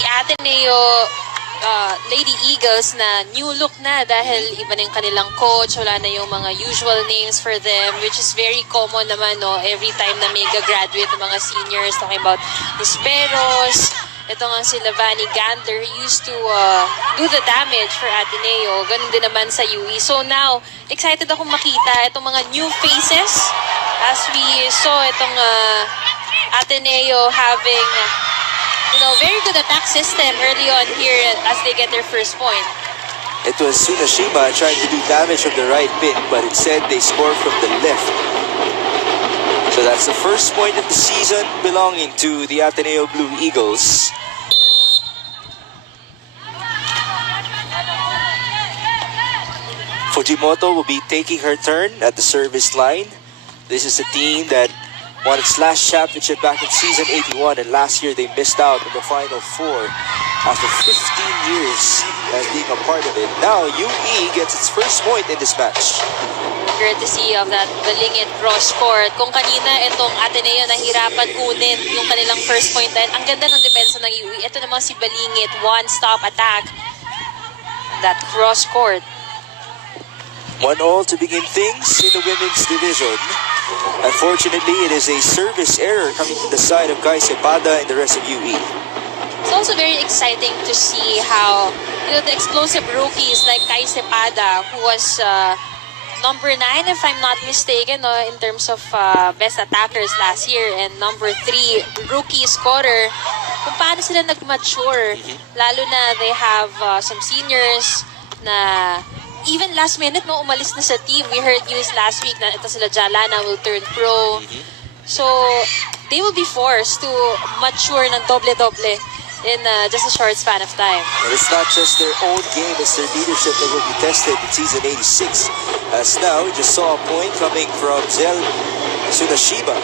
Ateneo Lady Eagles na new look na dahil iba na yung kanilang coach, wala na yung mga usual names for them, which is very common naman, no? Every time na may gagraduate ng mga seniors, talking about Nisperos, ito nga si Lavani Gandler, used to do the damage for Ateneo. Ganun din naman sa UE. So now, excited akong makita itong mga new faces as we saw itong Ateneo having very good attack system early on here as they get their first point. It was Tsunashima trying to do damage from the right pin, but instead they score from the left. So that's the first point of the season belonging to the Ateneo Blue Eagles. Fujimoto will be taking her turn at the service line. This is a team that won its last championship back in season 81, and last year they missed out on the Final Four after 15 years as being a part of it. Now UE gets its first point in this match. Courtesy of that Balingit cross court. Kung kanina itong Ateneo nahirapan kunin yung kanilang first point, dahil ang ganda ng depensa ng UE. Ito naman si Balingit, one-stop attack. That cross court. 1-1 to begin things in the women's division. Unfortunately, it is a service error coming from the side of Kai Cepada and the rest of UE. It's also very exciting to see how the explosive rookies like Kai Cepada, who was number 9 if I'm not mistaken in terms of best attackers last year, and number 3 rookie scorer, kung paano sila nag-mature. Lalo na they have some seniors na even last minute, umalis na sa team. We heard news last week na ito sila Jalana will turn pro. So, they will be forced to mature ng doble-doble in just a short span of time. And it's not just their own game, it's their leadership that will be tested in season 86. As now, we just saw a point coming from Zel Tsunashima.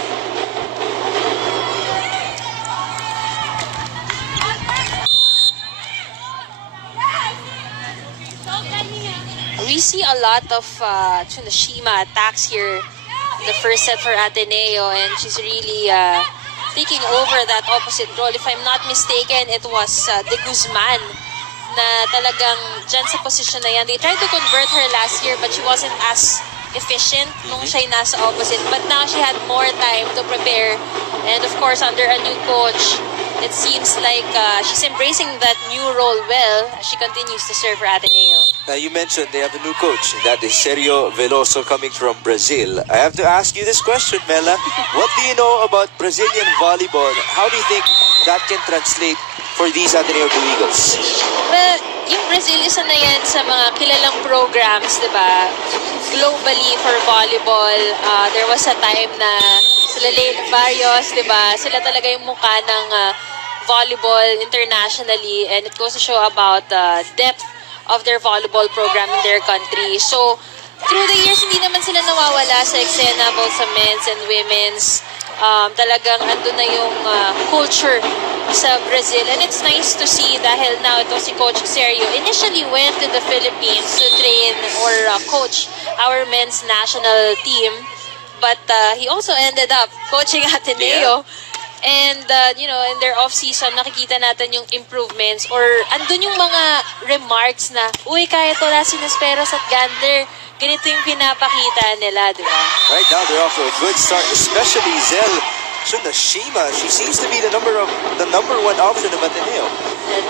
We see a lot of Tsunashima attacks here in the first set for Ateneo, and she's really taking over that opposite role. If I'm not mistaken, it was De Guzman na talagang dyan sa position na yan. They tried to convert her last year, but she wasn't as efficient nung siya nasa opposite. But now she had more time to prepare, and of course, under a new coach, it seems like she's embracing that new role well as she continues to serve for Ateneo. Now, you mentioned they have a new coach, and that is Sergio Veloso coming from Brazil. I have to ask you this question, Mela. What do you know about Brazilian volleyball? How do you think that can translate for these Ateneo Blue Eagles? Well, yung Brazil, isa na yan sa mga kilalang programs, di ba? Globally for volleyball. There was a time na sila Leila Barrios, di ba? Sila talaga yung mukha ng volleyball internationally, and it goes to show about the depth of their volleyball program in their country. So, through the years, hindi naman sila nawawala sa eksena, both sa men's and women's. Talagang andun na yung culture sa Brazil. And it's nice to see dahil now ito si Coach Sergio initially went to the Philippines to train or coach our men's national team. But he also ended up coaching Ateneo. Yeah. And, in their off-season, nakikita natin yung improvements or andun yung mga remarks na, uy, kaya to la si Nisperos at Gandler. Ganito yung pinapakita nila, di ba? Right now, they're off to a good start, especially Zel Tsunashima. She seems to be the number 1 option of Ateneo.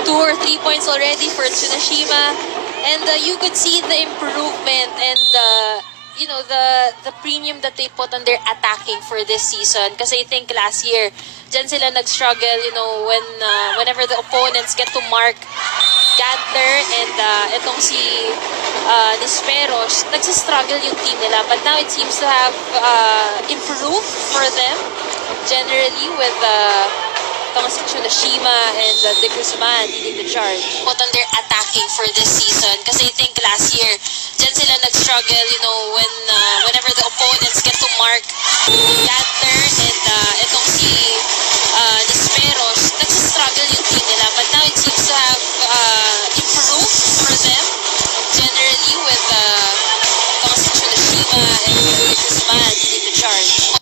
2 or 3 points already for Tsunashima. And you could see the improvement and the premium that they put on their attacking for this season. Kasi I think last year, dyan sila nag-struggle, whenever the opponents get to mark Gandler and itong si Nisperos, nagsistruggle yung team nila. But now it seems to have improved for them generally with itong si Tsunashima and De Guzman leading the charge. Put on their attacking for this season. Kasi I think last year, dyan sila nag-struggle, whenever the opponents get to mark Gandler and itong si Nisperos, nagsistruggle yung team nila. But now it seems to have improved for them generally with itong si Tsunashima and De Guzman leading the charge.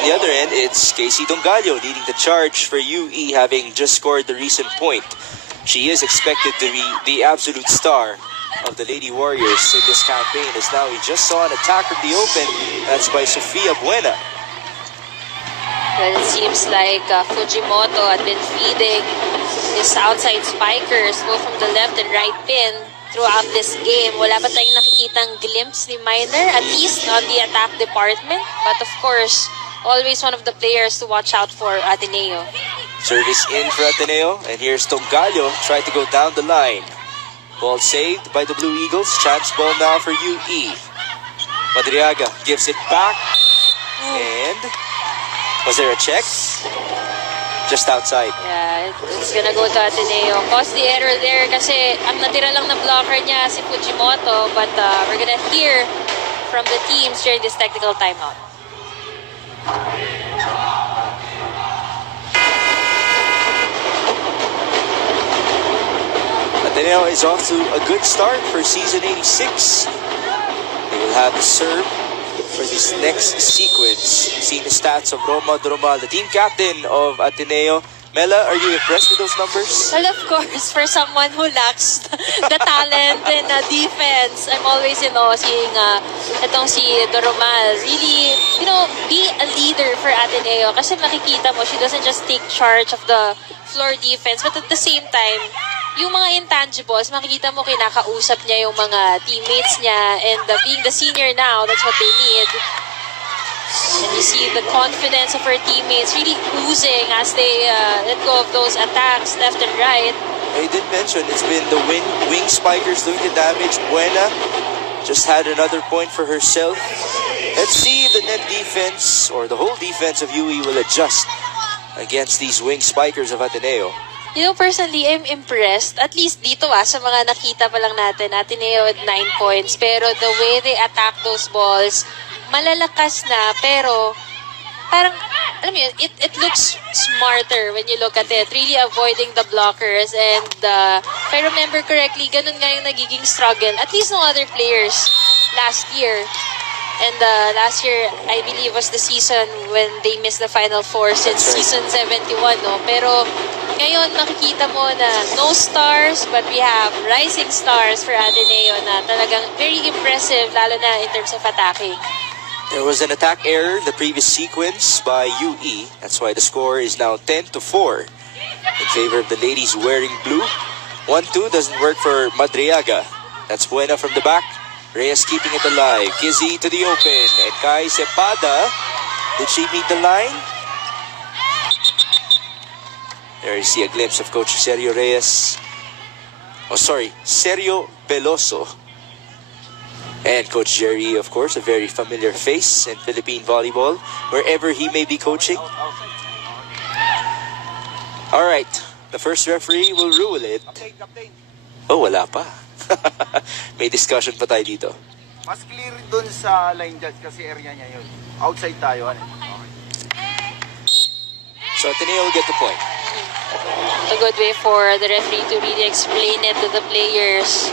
On the other end, it's Casey Dongallo leading the charge for UE, having just scored the recent point. She is expected to be the absolute star of the Lady Warriors in this campaign, as now we just saw an attack from the open. That's by Sofia Buena. Well, it seems like Fujimoto had been feeding his outside spikers, both from the left and right pin, throughout this game. Wala pa tayong nakikitang glimpse ni Minor, at least on the attack department. But of course, always one of the players to watch out for Ateneo. Service in for Ateneo, and here's Dongallo, try to go down the line. Ball saved by the Blue Eagles. Chance ball now for UE. Madriaga gives it back. And was there a check? Just outside. Yeah, it's gonna go to Ateneo. Caused the error there kasi ang natira lang na blocker niya si Fujimoto, but we're gonna hear from the teams during this technical timeout. Ateneo is off to a good start for season 86. They will have the serve for this next sequence. Seeing the stats of Roma Dromal, the team captain of Ateneo. Mela, are you impressed with those numbers? Well, of course, for someone who lacks the talent and defense, I'm always in awe seeing itong si Doromal really, be a leader for Ateneo. Kasi makikita mo, she doesn't just take charge of the floor defense, but at the same time, yung mga intangibles, makikita mo kinakausap niya yung mga teammates niya, and being the senior now, that's what they need. And you see the confidence of her teammates really oozing as they let go of those attacks left and right. I did mention it's been the wing spikers doing the damage. Buena just had another point for herself. Let's see if the net defense or the whole defense of UE will adjust against these wing spikers of Ateneo. Personally, I'm impressed. At least dito sa mga nakita pa lang natin, Ateneo at 9 points. Pero the way they attack those balls, malalakas na, pero parang, alam mo yun, it looks smarter when you look at it. Really avoiding the blockers. And if I remember correctly, ganun nga yung nagiging struggle. At least no other players last year. And last year, I believe, was the season when they missed the Final Four since season 71, no? Pero ngayon, makikita mo na no stars, but we have rising stars for Ateneo na talagang very impressive, lalo na in terms of attacking. There was an attack error in the previous sequence by UE. That's why the score is now 10-4 in favor of the ladies wearing blue. 1-2 doesn't work for Madriaga. That's Buena from the back. Reyes keeping it alive. Kizzy to the open. And Kai Cepada. Did she meet the line? There you see a glimpse of Coach Sergio Reyes. Oh, sorry. Sergio Veloso. And Coach Jerry, of course, a very familiar face in Philippine volleyball, wherever he may be coaching. All right. The first referee will rule it. Oh, wala pa. May discussion pa tayo dito. Mas clear dun sa line judge kasi area niya yun. Outside tayo. Okay. So Ateneo will get the point. A good way for the referee to really explain it to the players.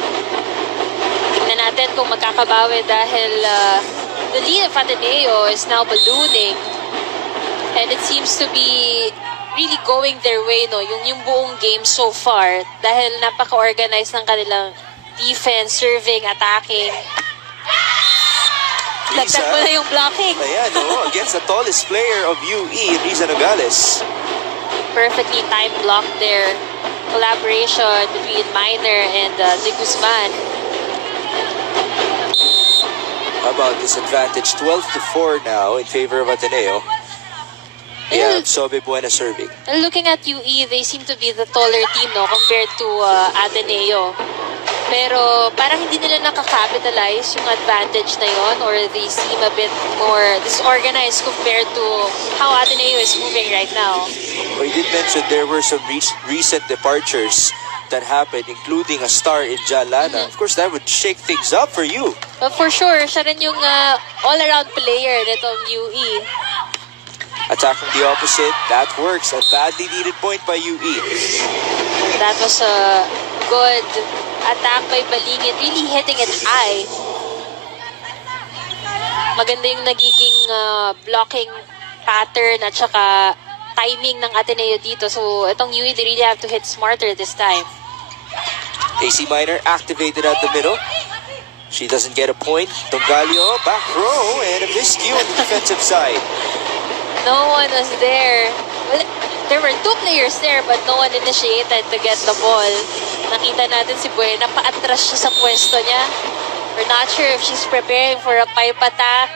Tingnan natin kung magkakabawi dahil the lead of Ateneo is now ballooning. And it seems to be really going their way, no? Yung buong game so far. Dahil napaka-organized ng kanilang defense, serving, attacking. Lagdag mo na yung blocking. Ayan, no? Against the tallest player of UE, Riza Nogales. Perfectly timed block there. Collaboration between Minor and De Guzman. How about this advantage? 12-4 now in favor of Ateneo. Yeah, Sobe Buena serving. Looking at UE, they seem to be the taller team, no, compared to Ateneo. Pero parang hindi nila nakakapitalize yung advantage na yon, or they seem a bit more disorganized compared to how Ateneo is moving right now. Well, you did mention there were some recent departures that happened, including a star in Jan Lana. Of course, that would shake things up for you. But for sure, siya rin yung all-around player nitong UE. Attacking the opposite, that works. A badly needed point by UE. That was a good attack by Balingit, really hitting it high. Maganda yung nagiging blocking pattern at saka timing ng Ateneo dito. So, itong UE, they really have to hit smarter this time. AC Minor activated at the middle. She doesn't get a point. Dongalio, back row, and a miscue on the defensive side. No one was there. Well, there were two players there but no one initiated to get the ball. Nakita natin si Buena, paatras siya sa pwesto niya. We're not sure if she's preparing for a pipe attack.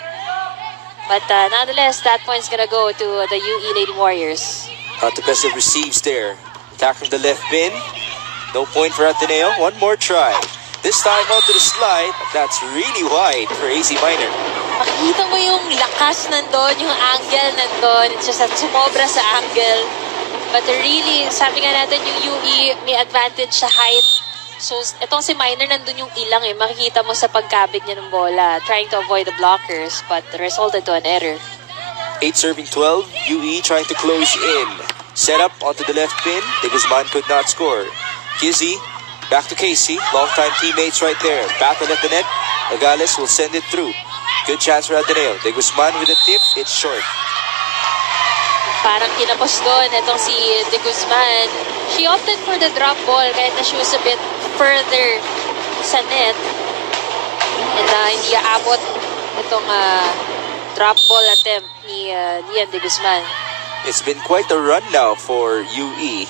But nonetheless, that point's gonna go to the UE Lady Warriors. Antepesa receives there. Attack from the left bin. No point for Ateneo. One more try. This time out to the slide, but that's really wide for AC Minor. Makikita mo yung lakas nandun, yung angle nandun. It's just sumobra sa angle. But really, sabi nga natin yung UE may advantage sa height. So, itong si Minor nandun yung ilang eh. Makikita mo sa pagkabig niya ng bola, trying to avoid the blockers, but resulted to an error. 8 serving 12. UE trying to close in. Set up onto the left pin. De Guzman could not score. Kizzy back to Casey. Long-time teammates right there. Battle at the net. Nogales will send it through. Good chance for Ateneo. De Guzman with a tip. It's short. Parang kinapos doon itong si De Guzman. She opted for the drop ball kahit na she was a bit further sa net. And hindi aabot itong drop ball attempt ni Lian De Guzman. It's been quite a run now for UE.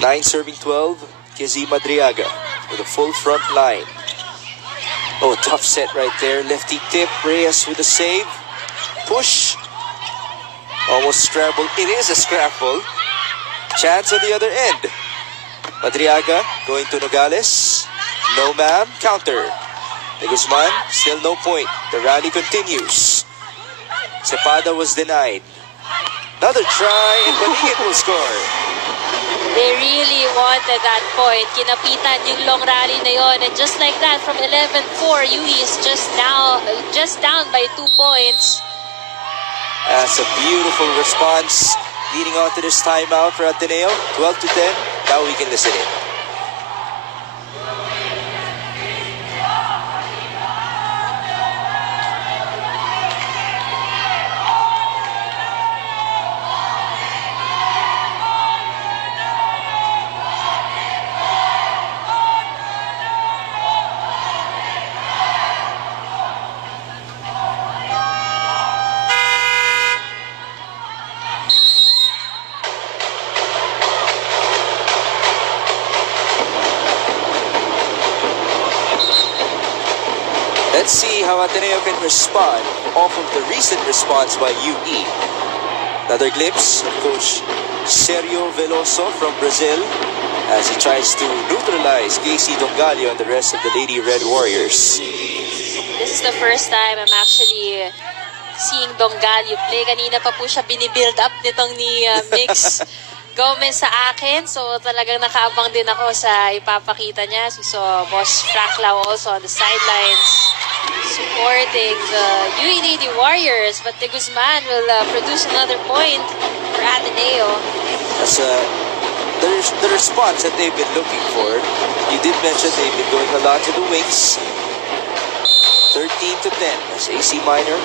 9 serving 12. Kizzy Madriaga with a full front line. Oh, tough set right there. Lefty tip. Reyes with a save. Push. Almost scramble. It is a scramble. Chance on the other end. Madriaga going to Nogales. No ma'am. Counter. De Guzman, still no point. The rally continues. Cepada was denied. Another try and Benigit will score. They really wanted that point. Kinapitan yung long rally na yon. And just like that, from 11-4, UE is just down by 2 points. That's a beautiful response leading on to this timeout for Ateneo. 12-10. Now we can listen in. Let's see how Ateneo can respond off of the recent response by UE. Another glimpse of Coach Sergio Veloso from Brazil as he tries to neutralize Casey Dongalio and the rest of the Lady Red Warriors. This is the first time I'm actually seeing Dongalio play. Kanina pa po siya binibuild up nitong ni Mix Gomez sa akin. So talagang nakaabang din ako sa ipapakita niya. We saw Boss Fraclao also on the sidelines supporting the UE Lady Warriors. But De Guzman will produce another point for Ateneo. That's the response that they've been looking for. You did mention they've been going a lot to the wings. 13-10 as AC Minor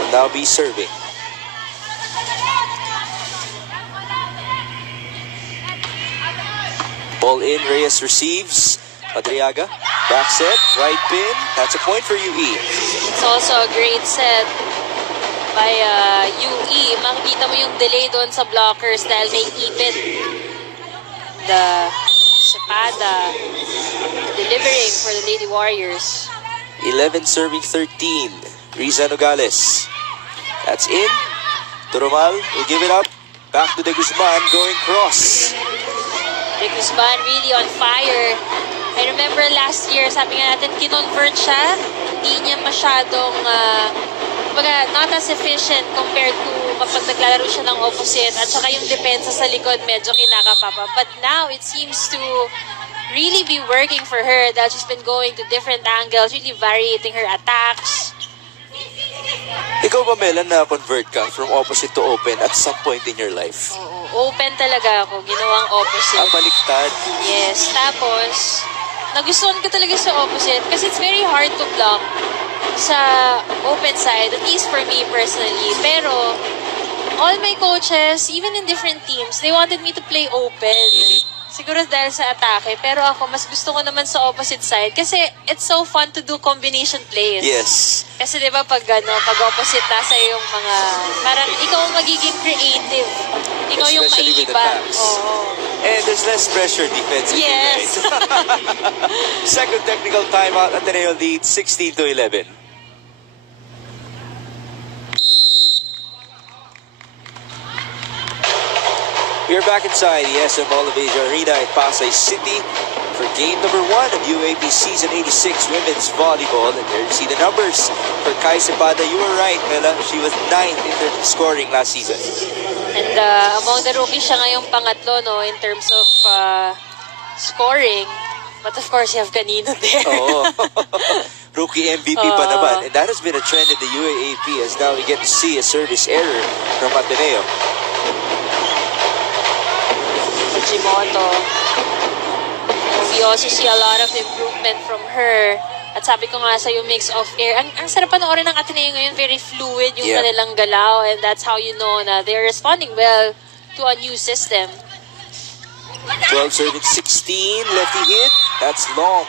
will now be serving. Ball in, Reyes receives. Madriaga, back set, right pin. That's a point for UE. It's also a great set by UE. Makikita mo yung delay doon sa blockers dahil may ipit. The Cepada delivering for the Lady Warriors. 11 serving 13. Riza Nogales. That's in. Toromal will give it up. Back to De Guzman going cross. De Guzman really on fire. I remember last year, sabi nga natin, kinonvert siya. Hindi niya masyadong, not as efficient compared to kapag naglalaro siya ng opposite. At saka yung depensa sa likod medyo kinakapapa. But now, it seems to really be working for her dahil she's been going to different angles, really variating her attacks. Ikaw ba, Melan, na-convert ka from opposite to open at some point in your life? Oo, open talaga ako. Ginawang opposite. Baliktad. Yes, tapos nagustuhan ko talaga sa opposite kasi it's very hard to block. sa open side, at least for me personally. Pero, all my coaches, even in different teams, they wanted me to play open. Siguro dahil sa atake. Pero ako, mas gusto ko naman sa opposite side. Kasi it's so fun to do combination plays. Yes. Kasi di ba pag opposite nasa yung mga, parang ikaw ang magiging creative. Ikaw yung Especially with the maiiba. backs. Oo. And there's less pressure defensively, Yes. right? Second technical timeout, Ateneo leads 16-11. We are back inside the SM Mall of Asia Arena in Pasay City for game number 1 of UAP Season 86 Women's Volleyball. And there you see the numbers for Kai Cepada. You were right, Mela. She was 9th in terms of scoring last season. And among the rookies, siya ngayong pangatlo, no, in terms of scoring. But of course, you have Canino there. Oo. Rookie MVP pa naman. And that has been a trend in the UAAP as now we get to see a service error from Ateneo. Fujimoto. We also see a lot of improvement from her. At sabi ko nga sa yung mix of air, ang sarap panoorin ng Ateneo ngayon, very fluid yung Yeah. kanilang galaw, and that's how you know na they're responding well to a new system. 12 serving 16, lefty hit. That's long.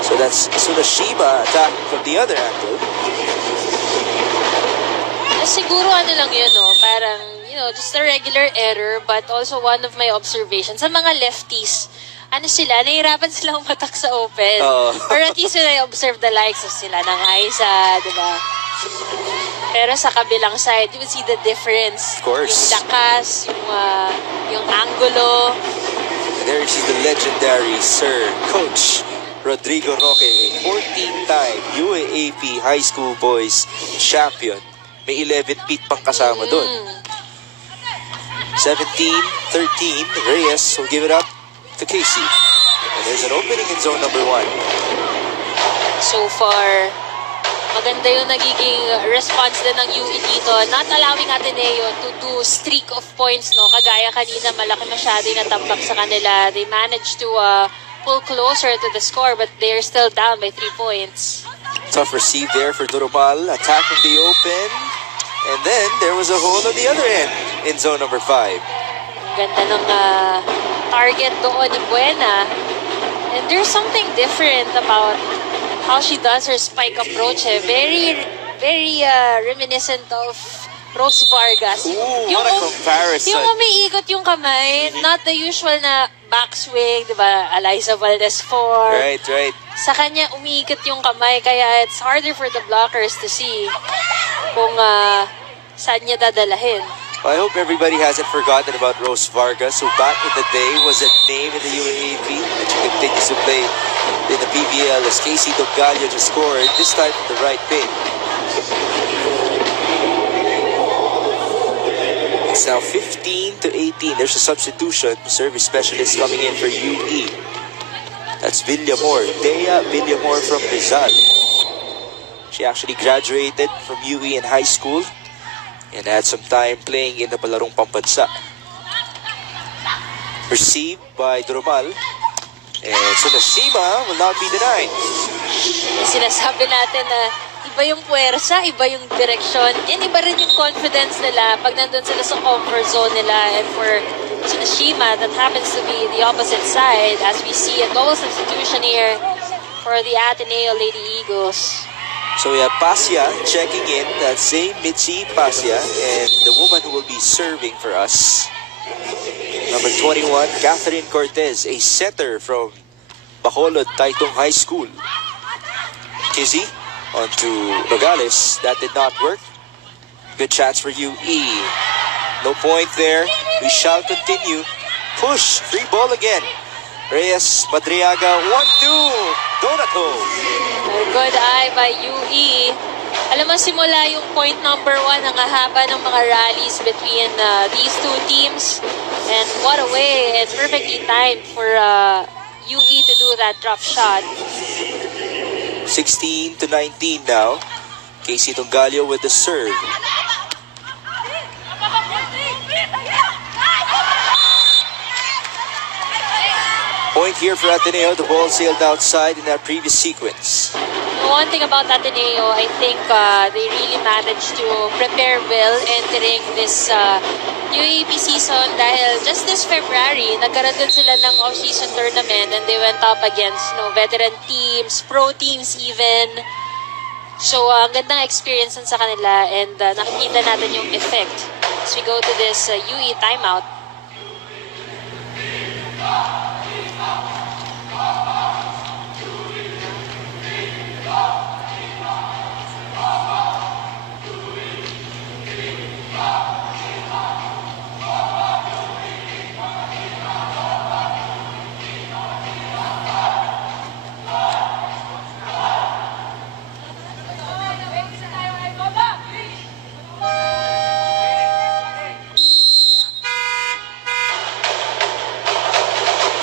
So that's Tsunashima attacking from the other angle. Siguro ano lang yun, no? Parang, just a regular error, but also one of my observations. Sa mga lefties, nahihirapan silang matak sa open. Oo. Or at least when I observe the likes of sila ng Aiza, di ba? Pero sa kabilang side, you would see the difference. Of course. Yung lakas, yung angulo. And there you see the legendary Sir Coach Rodrigo Roque, 14-time UAAP High School Boys Champion. May 11 feet pang kasama doon. 17-13, Reyes will give it up to Casey. And there's an opening in zone number 1. So far, maganda yung nagiging response din ng UE dito. Not allowing Ateneo to do streak of points, no? Kagaya kanina, malaki masyado yung natambak sa kanila. They managed to pull closer to the score, but they're still down by 3 points. Tough receive there for Durumal, attacking the open. And then there was a hole on the other end in zone number 5. Ganda ng target doon ni Buena. And there's something different about how she does her spike approach. Very, very reminiscent of Rose Vargas. Ooh, what a comparison. Yung umiikot yung kamay, not the usual na backswing, di ba? Eliza Valdez 4. Right. Sa kanya, umiikot yung kamay, kaya it's harder for the blockers to see kung saan niya dadalahin. Well, I hope everybody hasn't forgotten about Rose Vargas, who back in the day was a name in the UAAP, and she continues to play in the PBL as Casey Dogallo just scored, this time from the right pin. It's now 15-18. There's a substitution. Service specialist coming in for UE. That's Villamor. Dea Villamor from Rizal. She actually graduated from UE in high school and had some time playing in the Palarong Pambansa. Received by Durumal. And Tsunashima will not be denied. Sinasabi natin na iba yung puwersa, iba yung direksyon, and iba rin yung confidence nila pag nandun sila sa comfort zone nila. And for Tsunashima, that happens to be the opposite side as we see a goal substitution here for the Ateneo Lady Eagles. So we have Pasya checking in. That's same Mitzi Pasya and the woman who will be serving for us. Number 21, Catherine Cortez, a setter from Bacolod Taytong High School. Kizzy onto Nogales. That did not work. Good chance for UE. No point there. We shall continue. Push. Free ball again. Reyes Madriaga. 1-2. Donut hole. Good eye by UE. Alam mo, simula yung point number 1 ang haba ng mga rallies between these two teams. And what a way, and perfectly timed for UE to do that drop shot. 16-19 now. Casey Tongalio with the serve. Point here for Ateneo. The ball sailed outside in that previous sequence. One thing about Ateneo, I think they really managed to prepare well entering this UAP season dahil just this February, nagkaroon din sila ng off-season tournament and they went up against veteran teams, pro teams even. So, ang gandang experience sa kanila and nakikita natin yung effect as we go to this UE timeout.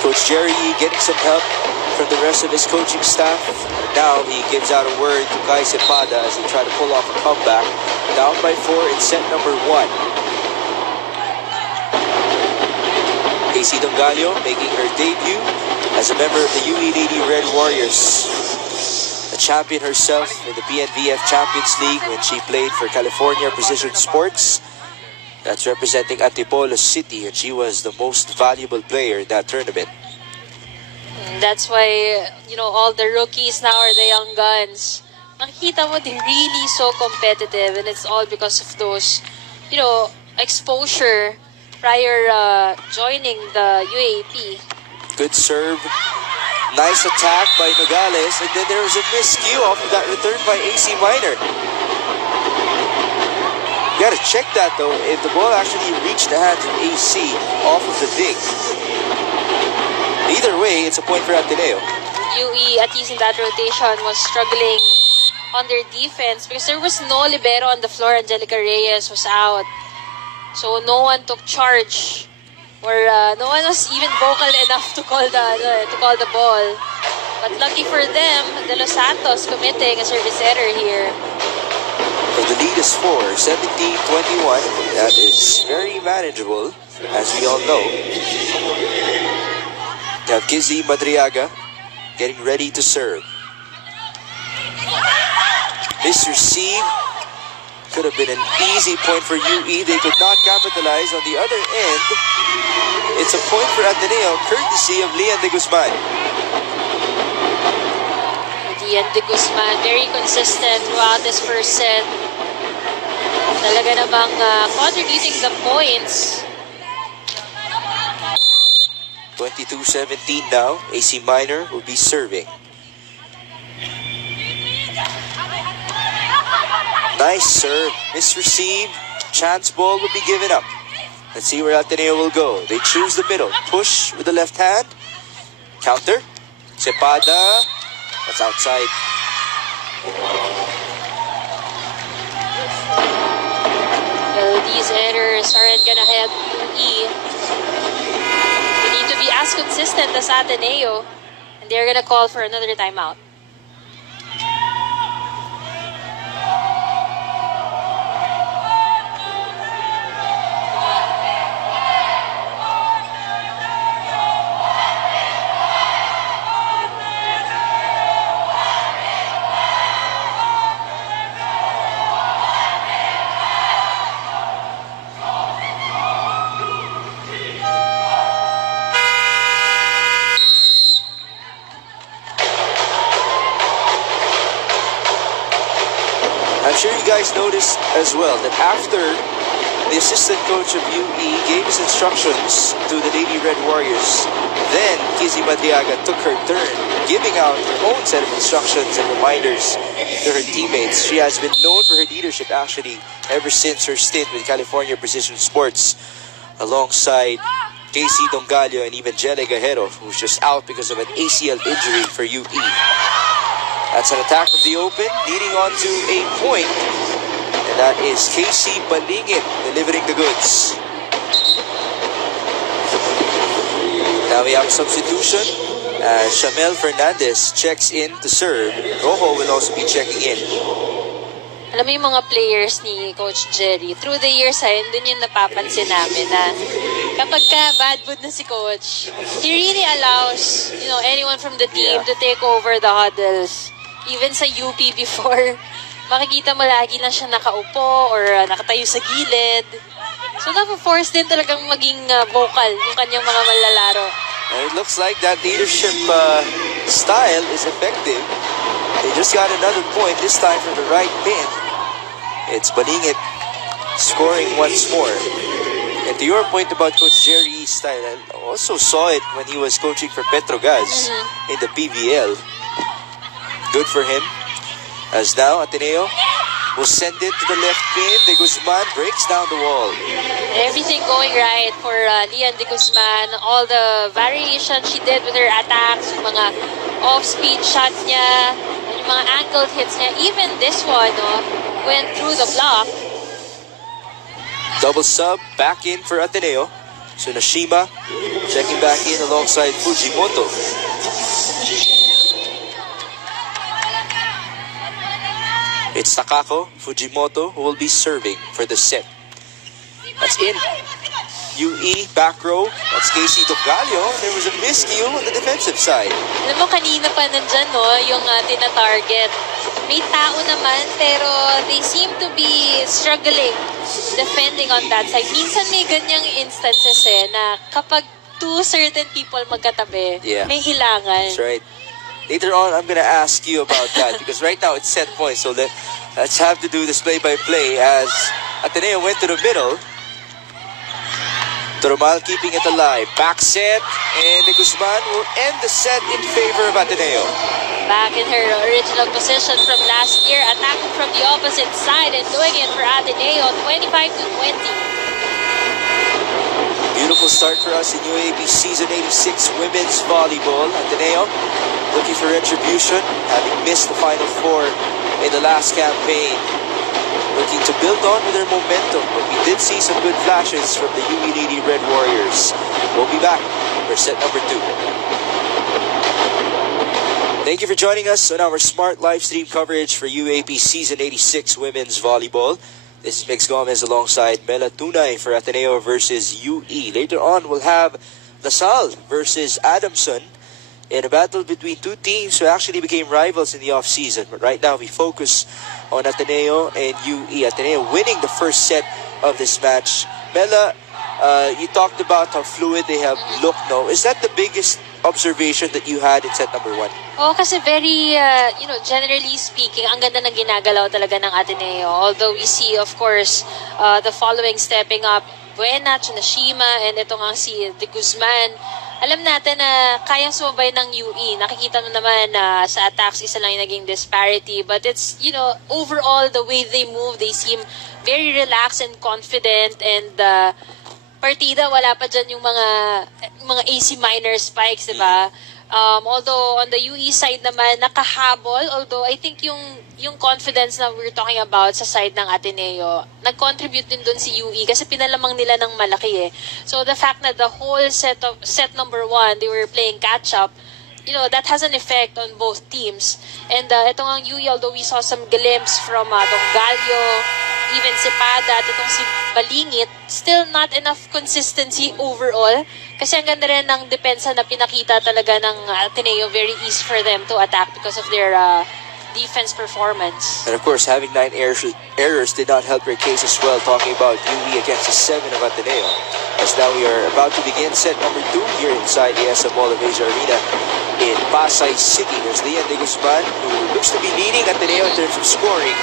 Coach Jerry getting some help from the rest of his coaching staff. Now he gives out a word to Kai Cepada as they try to pull off a comeback. Down by 4 in set number 1. Casey Dongallo making her debut as a member of the UE80 Red Warriors. A champion herself in the PNVF Champions League when she played for California Precision Sports. That's representing Antipolo City, and she was the most valuable player in that tournament. That's why, all the rookies now are the young guns. Nakikita mo, they're really so competitive, and it's all because of those, exposure prior joining the UAP. Good serve. Nice attack by Nogales, and then there was a miscue off of that return by AC Minor. You gotta check that though, if the ball actually reached the hands of AC off of the dig. Either way, it's a point for Ateneo. UE, at least in that rotation, was struggling on their defense because there was no libero on the floor. Angelica Reyes was out. So no one took charge. Or no one was even vocal enough to call the ball. But lucky for them, De Los Santos committing a service error here. So the lead is 4, 17-21. That is very manageable, as we all know. Now Kizzy Madriaga getting ready to serve. Misreceived. Could have been an easy point for UE. They could not capitalize. On the other end, it's a point for Ateneo, courtesy of Lian de Guzman. Lian de Guzman, very consistent throughout this first set. Talaga namang contributing the points. 22-17 now. AC Minor will be serving. Nice serve. Misreceived. Chance ball will be given up. Let's see where Ateneo will go. They choose the middle. Push with the left hand. Counter. Cepada. That's outside. Well, these errors aren't gonna help UE. We need to be as consistent as Ateneo. And they're gonna call for another timeout. I'm sure you guys noticed as well that after the assistant coach of UE gave his instructions to the Navy Red Warriors, then Kizzy Madriaga took her turn, giving out her own set of instructions and reminders to her teammates. She has been known for her leadership actually ever since her stint with California Precision Sports, alongside Casey Dongallo and even Jelle Gajero, who's just out because of an ACL injury for UE. That's an attack from the open, leading on to a point. And that is Casey Balingin delivering the goods. Now we have a substitution as Shamel Fernandez checks in to serve. Rojo will also be checking in. Alam mo yung mga players ni Coach Jerry, through the years, ayun din yung napapansin namin na kapag ka bad mood na si coach, he really allows, anyone from the team Yeah. to take over the huddles. Even sa UP before, makikita mo lagi lang siya nakaupo or nakatayo sa gilid. So, napo-force din talagang maging vocal yung kanyang mga manlalaro. And it looks like that leadership style is effective. They just got another point, this time from the right pin. It's Balingit scoring once more. And to your point about Coach Jerry's style, I also saw it when he was coaching for Petrogas in the PVL. Good for him. As now, Ateneo will send it to the left pin. De Guzman breaks down the wall. Everything going right for Lian de Guzman. All the variations she did with her attacks, yung mga off-speed shots niya, and yung mga angled hits niya. Even this one, went through the block. Double sub back in for Ateneo. So Nashima checking back in alongside Fujimoto. It's Takako Fujimoto who will be serving for the set. That's in. UE back row. That's Casey Togalio. There was a miscue on the defensive side. Alam mo, kanina pa nandyan, yung tina-target. May tao naman, pero they seem to be struggling defending on that side. Minsan may ganyang instances na kapag two certain people magkatabi, Yeah. may hilangan. That's right. Later on, I'm gonna ask you about that because right now it's set point. So let's have to do this play-by-play as Ateneo went to the middle. Toromal keeping it alive. Back set, and De Guzman will end the set in favor of Ateneo. Back in her original position from last year, attacking from the opposite side and doing it for Ateneo, 25-20. Beautiful start for us in UAP Season 86 Women's Volleyball. Ateneo looking for retribution, having missed the Final Four in the last campaign. Looking to build on with their momentum, but we did see some good flashes from the UE Lady Red Warriors. We'll be back for set number 2. Thank you for joining us on our smart live stream coverage for UAP Season 86 Women's Volleyball. This is Mix Gomez alongside Mela Tunay for Ateneo versus UE. Later on, we'll have Lasal versus Adamson in a battle between two teams who actually became rivals in the off-season. But right now, we focus on Ateneo and UE. Ateneo winning the first set of this match. Mela, you talked about how fluid they have looked now. Is that the biggest observation that you had in set number 1? Oh, kasi very, generally speaking, ang ganda ng ginagalaw talaga ng Ateneo. Although we see, of course, the following stepping up, Buena, Tsunashima, and ito nga si De Guzman. Alam natin na kayang sumabay ng UE. Nakikita mo naman na sa attacks, isa lang yung naging disparity. But it's, overall, the way they move, they seem very relaxed and confident. And partida, wala pa dyan yung mga AC minor spikes, diba? Although on the UE side naman, nakahabol. Although I think yung confidence na we're talking about sa side ng Ateneo, nag-contribute din dun si UE kasi pinalamang nila ng malaki eh. So the fact that the whole set number 1, they were playing catch-up, that has an effect on both teams. And itong ang UE, although we saw some glimpse from Dongalio, even si Pada at itong si Balingit, still not enough consistency overall. Kasi ang ganda rin ng depensa na pinakita talaga ng Ateneo, very easy for them to attack because of their defense performance. And of course, having 9 errors did not help their case as well, talking about UE against the 7 of Ateneo. As now we are about to begin set number 2 here inside the SM Mall of Asia Arena in Pasay City. There's Lian de Guzman, who looks to be leading Ateneo in terms of scoring.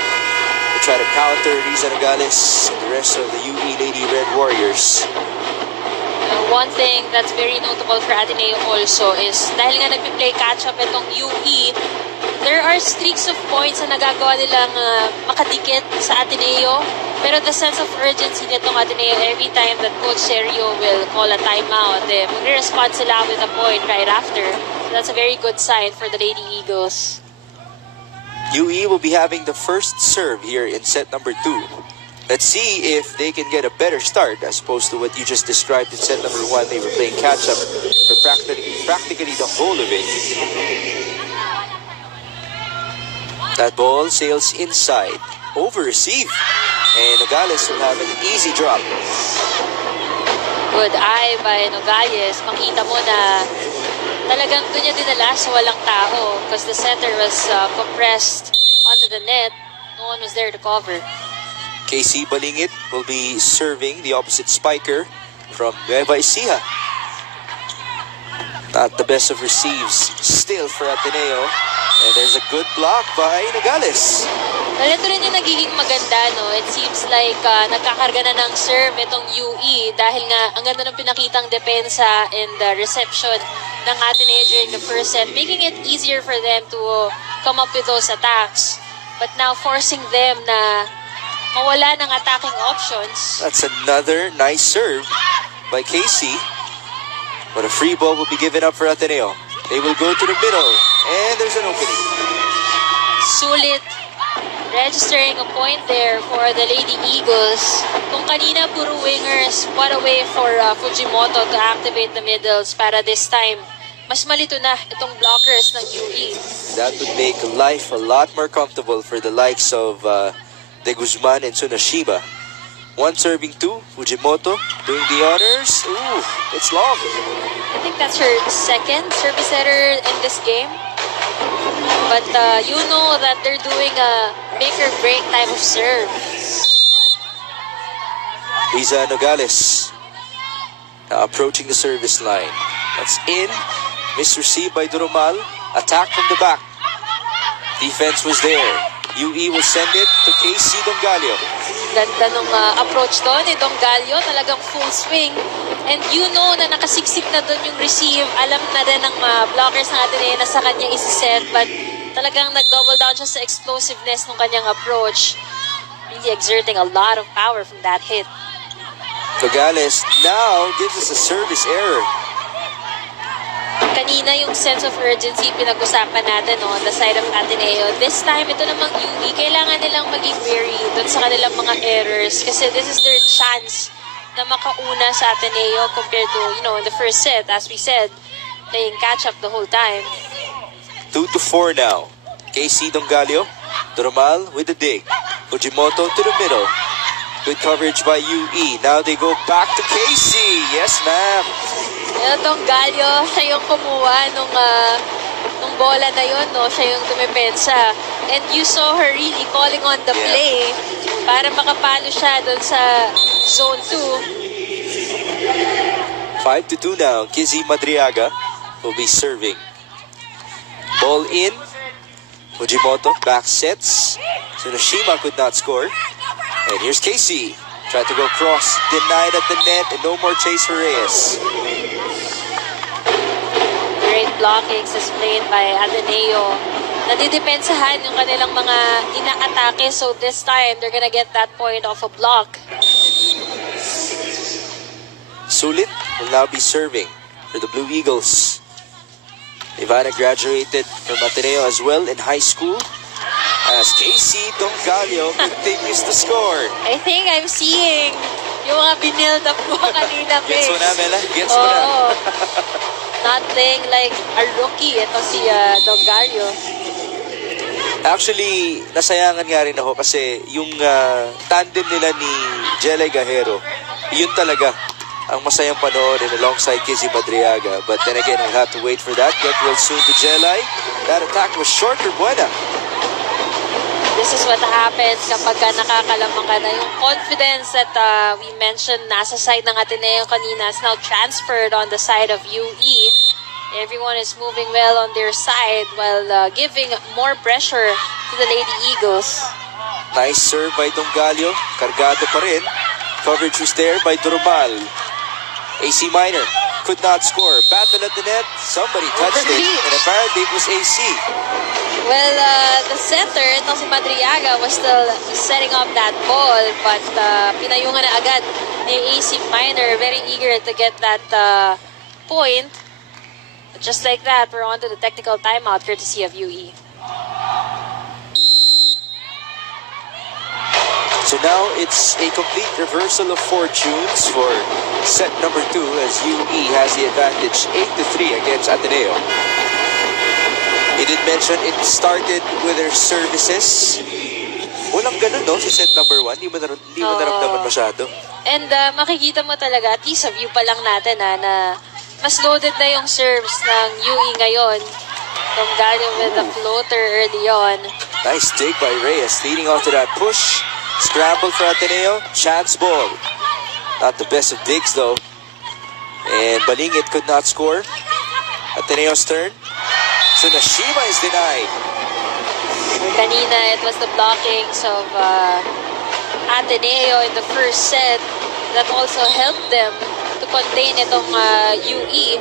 They try to counter Riza Nogales and the rest of the UE Lady Red Warriors. One thing that's very notable for Ateneo also is dahil nga nagpi-play catch-up itong UE, there are streaks of points na nagagawa nilang makadikit sa Ateneo. Pero the sense of urgency nitong Ateneo, every time that Coach Sergio will call a timeout, magre-respond sila with a point right after. So that's a very good sign for the Lady Eagles. UE will be having the first serve here in set number 2. Let's see if they can get a better start as opposed to what you just described in set number 1. They were playing catch-up for practically the whole of it. That ball sails inside. Over receive. And Nogales will have an easy drop. Good eye by Nogales. Makita mo na talagang doon niya dinala sa walang tao because the center was compressed onto the net. No one was there to cover. KC Balingit will be serving the opposite spiker from Nueva Ecija. Not the best of receives still for Ateneo. And there's a good block by Nogales. Well, ito rin yung nagiging maganda, no? It seems like nagkakarga na ng serve itong UE dahil nga ang ganda ng pinakitang depensa and reception ng Ateneo during the first set, making it easier for them to come up with those attacks. But now forcing them na mawala ng attacking options. That's another nice serve by KC. But a free ball will be given up for Ateneo. They will go to the middle. And there's an opening. Sulit registering a point there for the Lady Eagles. Kung kanina puro wingers, what a way for Fujimoto to activate the middles para this time. Mas malito na itong blockers ng UE. That would make life a lot more comfortable for the likes of De Guzman and Tsunashima. One serving two, Fujimoto doing the honors. Ooh, it's long. I think that's her second service error in this game. But you know that they're doing a make or break type of serve. Liza Nogales now approaching the service line. That's in. Misreceived by Duromal. Attack from the back. Defense was there. UE will send it to KC Dongalio. Ganda nung approach doon ni Dongalio, talagang full swing. And you know na nakasiksik na doon yung receive. Alam na din ng blockers ng Ateneo na sa kanya isi-set. But talagang nag-double down siya sa explosiveness ng kanyang approach. Really exerting a lot of power from that hit. Nogales now gives us a service error. Kanina yung sense of urgency pinag-usapan natin on the side of Ateneo. This time, ito namang UE, kailangan nilang maging wary dun sa kanilang mga errors kasi this is their chance na makauna sa Ateneo compared to, in the first set, as we said, playing catch-up the whole time. 2-4 now. KC Dongalio. Duromal with the dig. Fujimoto to the middle. Good coverage by UE. Now they go back to KC. Yes, ma'am. Dongalio, siya yung kumuha nung bola na yun, no? Siya yung tumipensa. And you saw her really calling on the play para makapalo siya doon sa zone 2. 5-2 now. Kizzy Madriaga will be serving. Ball in. Fujimoto back sets. Tsunashima could not score. And here's KC. Tried to go cross. Denied at the net. And no more chase for Reyes. Great blockings displayed by Ateneo. Nadidepensahan yung kanilang mga ina-atake. So this time, they're gonna get that point off a block. Sulit will now be serving for the Blue Eagles. Ivana graduated from Ateneo as well in high school as KC Dongalio continues to score. I think I'm seeing yung mga binild up mo kanina, Gets mo na, Mela? Gets mo na. Oo. Not playing like a rookie. Ito si Dongalio. Actually, nasayangan nga rin ako kasi yung tandem nila ni Jelay Gajero, yun talaga ang masayang panoorin alongside Kizzy Madriaga. But then again, we'll have to wait for that. Get well soon to Jelay. That attack was short for Buena. This is what happens kapag nakakalamang ka na. Yung confidence that we mentioned nasa side ng Ateneo kanina is now transferred on the side of UE. Everyone is moving well on their side while giving more pressure to the Lady Eagles. Nice serve by Dongalio. Cargado pa rin. Coverage was there by Duromal. AC Minor could not score. Battle at the net. Somebody touched it. And apparently it was AC. Well, the center, itong si Madriaga, was still setting up that ball. But pinayungan na agad ni AC Minor. Very eager to get that point. But just like that, we're on to the technical timeout courtesy of UE. So now it's a complete reversal of fortunes for set number 2 as UE has the advantage 8-3 against Ateneo. He did mention it started with their services. Walang ganun, no? Sa set number 1, hindi mo naramdaman masyado. And makikita mo talaga, at least sa view pa lang natin na mas loaded na yung serves ng UE ngayon. Dongallo with the floater early on. Nice dig by Reyes, leading on to that push. Scramble for Ateneo. Chance ball. Not the best of digs though. And Balingit could not score. Ateneo's turn. So Nashima is denied. Kanina, it was the blockings of Ateneo in the first set that also helped them to contain itong UE.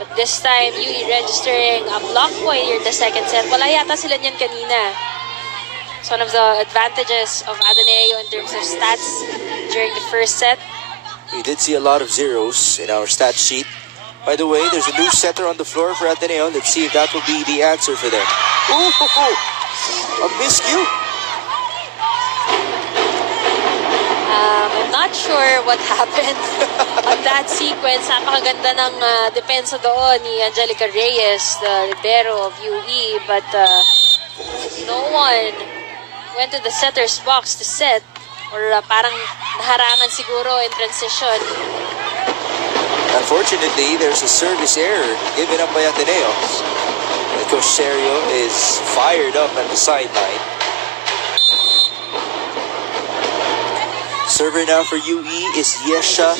But this time, UE registering a block point here in the second set. Wala yata sila niyan kanina. It's one of the advantages of Ateneo in terms of stats during the first set. We did see a lot of zeros in our stat sheet. By the way, there's a new setter on the floor for Ateneo. Let's see if that will be the answer for them. Ooh, a miscue. I'm not sure what happened on that sequence. Napakaganda ng depensa doon ni Angelica Reyes, the libero of UE. But no one went to the setter's box to set. Or parang naharangan siguro in transition. Unfortunately, there's a service error given up by Ateneo. And Coach Serio is fired up at the sideline. Server now for UE is Yesha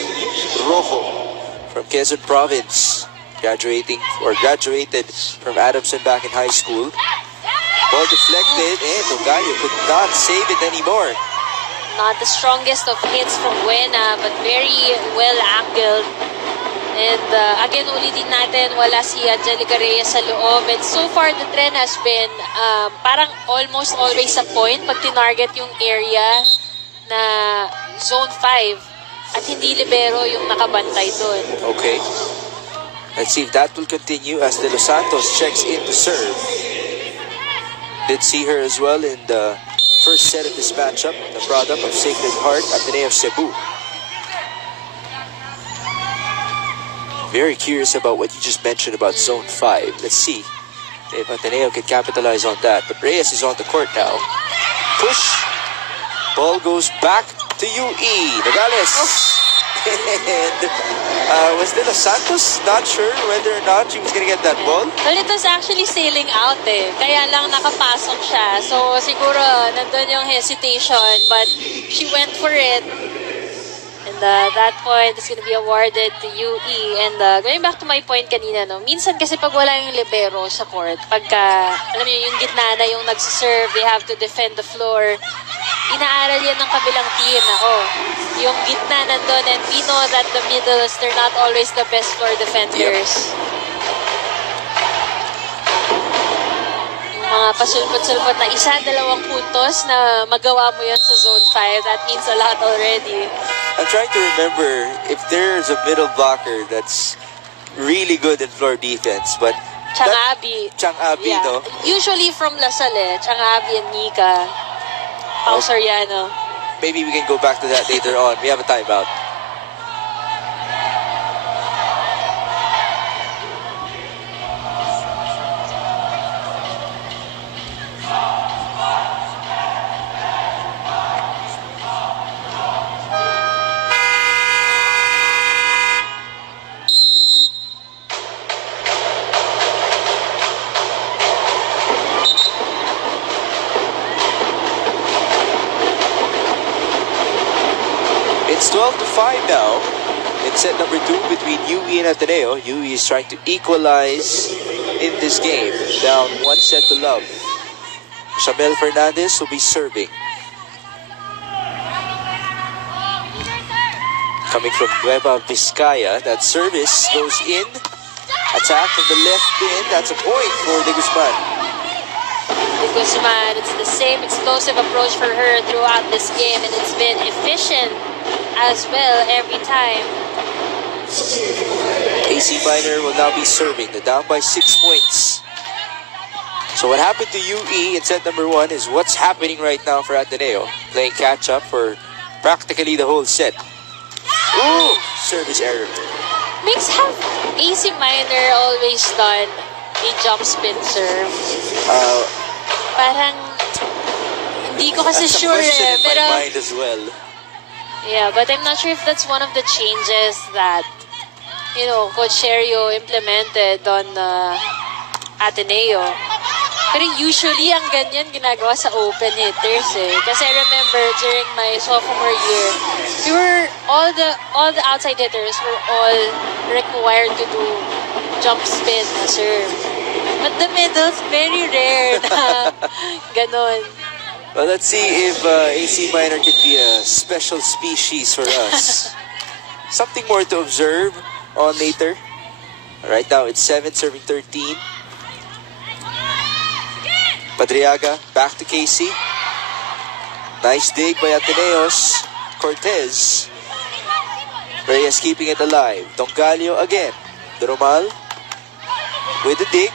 Rojo from Quezon Province, graduated from Adamson back in high school. Ball deflected and Dongallo could not save it anymore. Not the strongest of hits from Buena, but very well angled. And again, ulitin natin, wala si Angelica Reyes sa loob. And so far, the trend has been parang almost always a point pag tinarget yung area na zone 5 at hindi libero yung nakabantay doon. Okay. Let's see if that will continue as De Los Santos checks in to serve. Did see her as well in the first set of this matchup, the product of Sacred Heart Ateneo of Cebu. Very curious about what you just mentioned about Zone 5. Let's see if Ateneo can capitalize on that. But Reyes is on the court now. Push. Ball goes back to UE. Nogales. And was De Los Santos not sure whether or not she was going to get that ball? Well, it was actually sailing out eh. Kaya lang nakapasok siya. So, siguro, nandun yung hesitation. But she went for it. And that point is going to be awarded to UE. And going back to my point kanina, no, minsan kasi pag wala yung libero sa court, pagka, alam niyo, yung gitna na yung nagsiserve, they have to defend the floor. Inaaral yan ng kabilang team na, yung gitna nandun, and we know that the middles, they're not always the best floor defenders. Yung mga pasulpot-sulpot na 1-2 puntos na magawa mo yan sa zone 5, that means a lot already. I'm trying to remember if there's a middle blocker that's really good in floor defense, but Changabi. Changabi, Yeah. no? Usually from Lasal Changabi and Nika. Pao Soriano. Maybe we can go back to that later on. We have a timeout. It's 12-5 now in set number 2 between UE and Ateneo. UE is trying to equalize in this game, down 1-0. Shamel Fernandez will be serving. Coming from Nueva Vizcaya, that service goes in. Attack from the left pin. That's a point for De Guzman. De Guzman, it's the same explosive approach for her throughout this game, and it's been efficient as well every time. AC Minor will now be serving. They're down by 6 points. So what happened to UE in set number 1 is what's happening right now for Ateneo. Playing catch up for practically the whole set. Ooh! Service error. Mix have AC Minor always done a jump spin serve? Parang hindi ko kasi That's a sure question in my pero mind as well. Yeah, but I'm not sure if that's one of the changes that, Coach Sherio implemented on Ateneo. Pero usually, ang ganyan ginagawa sa open hitters eh. Kasi I remember during my sophomore year, all the outside hitters were all required to do jump spin na serve. But the middles, very rare na ganon. Well, let's see if AC Minor can be a special species for us. Something more to observe on later. Right now, it's 7 serving 13. Madriaga back to Casey. Nice dig by Ateneos. Cortez. Reyes keeping it alive. Dongalio again. Doromal with the dig.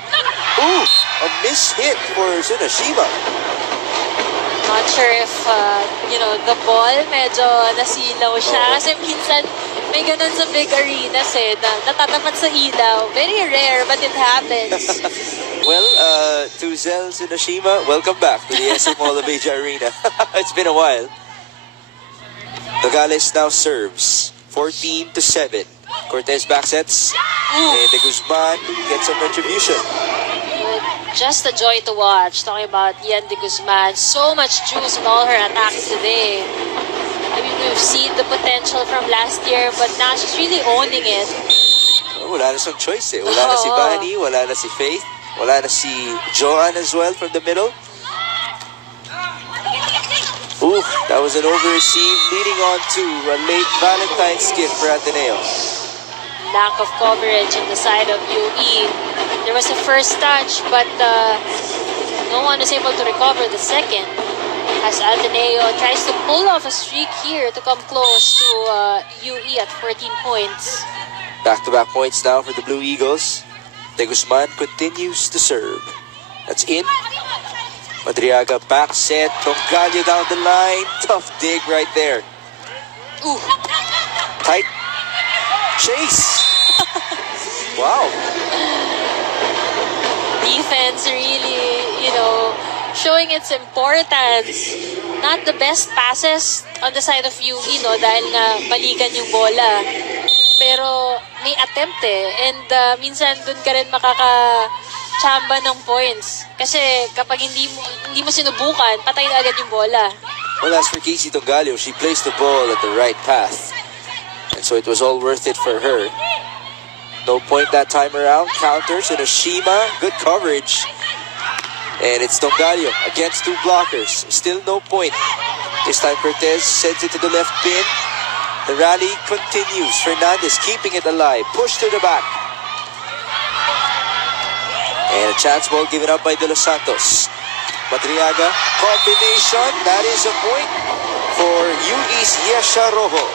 Ooh, a miss hit for Tsunashima. Not sure if, the ball medyo nasilaw siya. Kasi minsan may ganun sa big arenas eh, na natatapat sa ilaw. Very rare, but it happens. Well, to Zel Tsunashima, welcome back to the SM Olabeja Arena. It's been a while. Nogales now serves 14-7. Cortez backsets. And De Guzman gets some retribution. Just a joy to watch. Talking about Ian De Guzman. So much juice in all her attacks today. I mean, we've seen the potential from last year, but now she's really owning it. Oh, wala na siyang choice eh. Wala na si Bani, wala na si Faith, wala na si Joan as well from the middle. Ooh, that was an over-receive leading on to a late Valentine's gift for Ateneo. Lack of coverage on the side of UE. There was a first touch, but no one was able to recover the second. As Ateneo tries to pull off a streak here to come close to UE at 14 points. Back-to-back points now for the Blue Eagles. De Guzman continues to serve. That's in. Madriaga back set. Dongalio down the line. Tough dig right there. Ooh. Tight chase. Wow. Defense really, showing its importance. Not the best passes on the side of UE, dahil nga balikan yung bola. Pero may attempt eh. And minsan dun ka rin makaka-chamba ng points. Kasi kapag hindi mo sinubukan, patay na agad yung bola. Well, as for Casey Dongalio, she placed the ball at the right path. And so it was all worth it for her. No point that time around. Counters and Oshima. Good coverage. And it's Dongalio against two blockers. Still no point. This time Cortez sends it to the left bin. The rally continues. Fernandez keeping it alive. Push to the back. And a chance ball given up by De Los Santos. Madriaga. Combination. That is a point for UE's Yesha Rojo.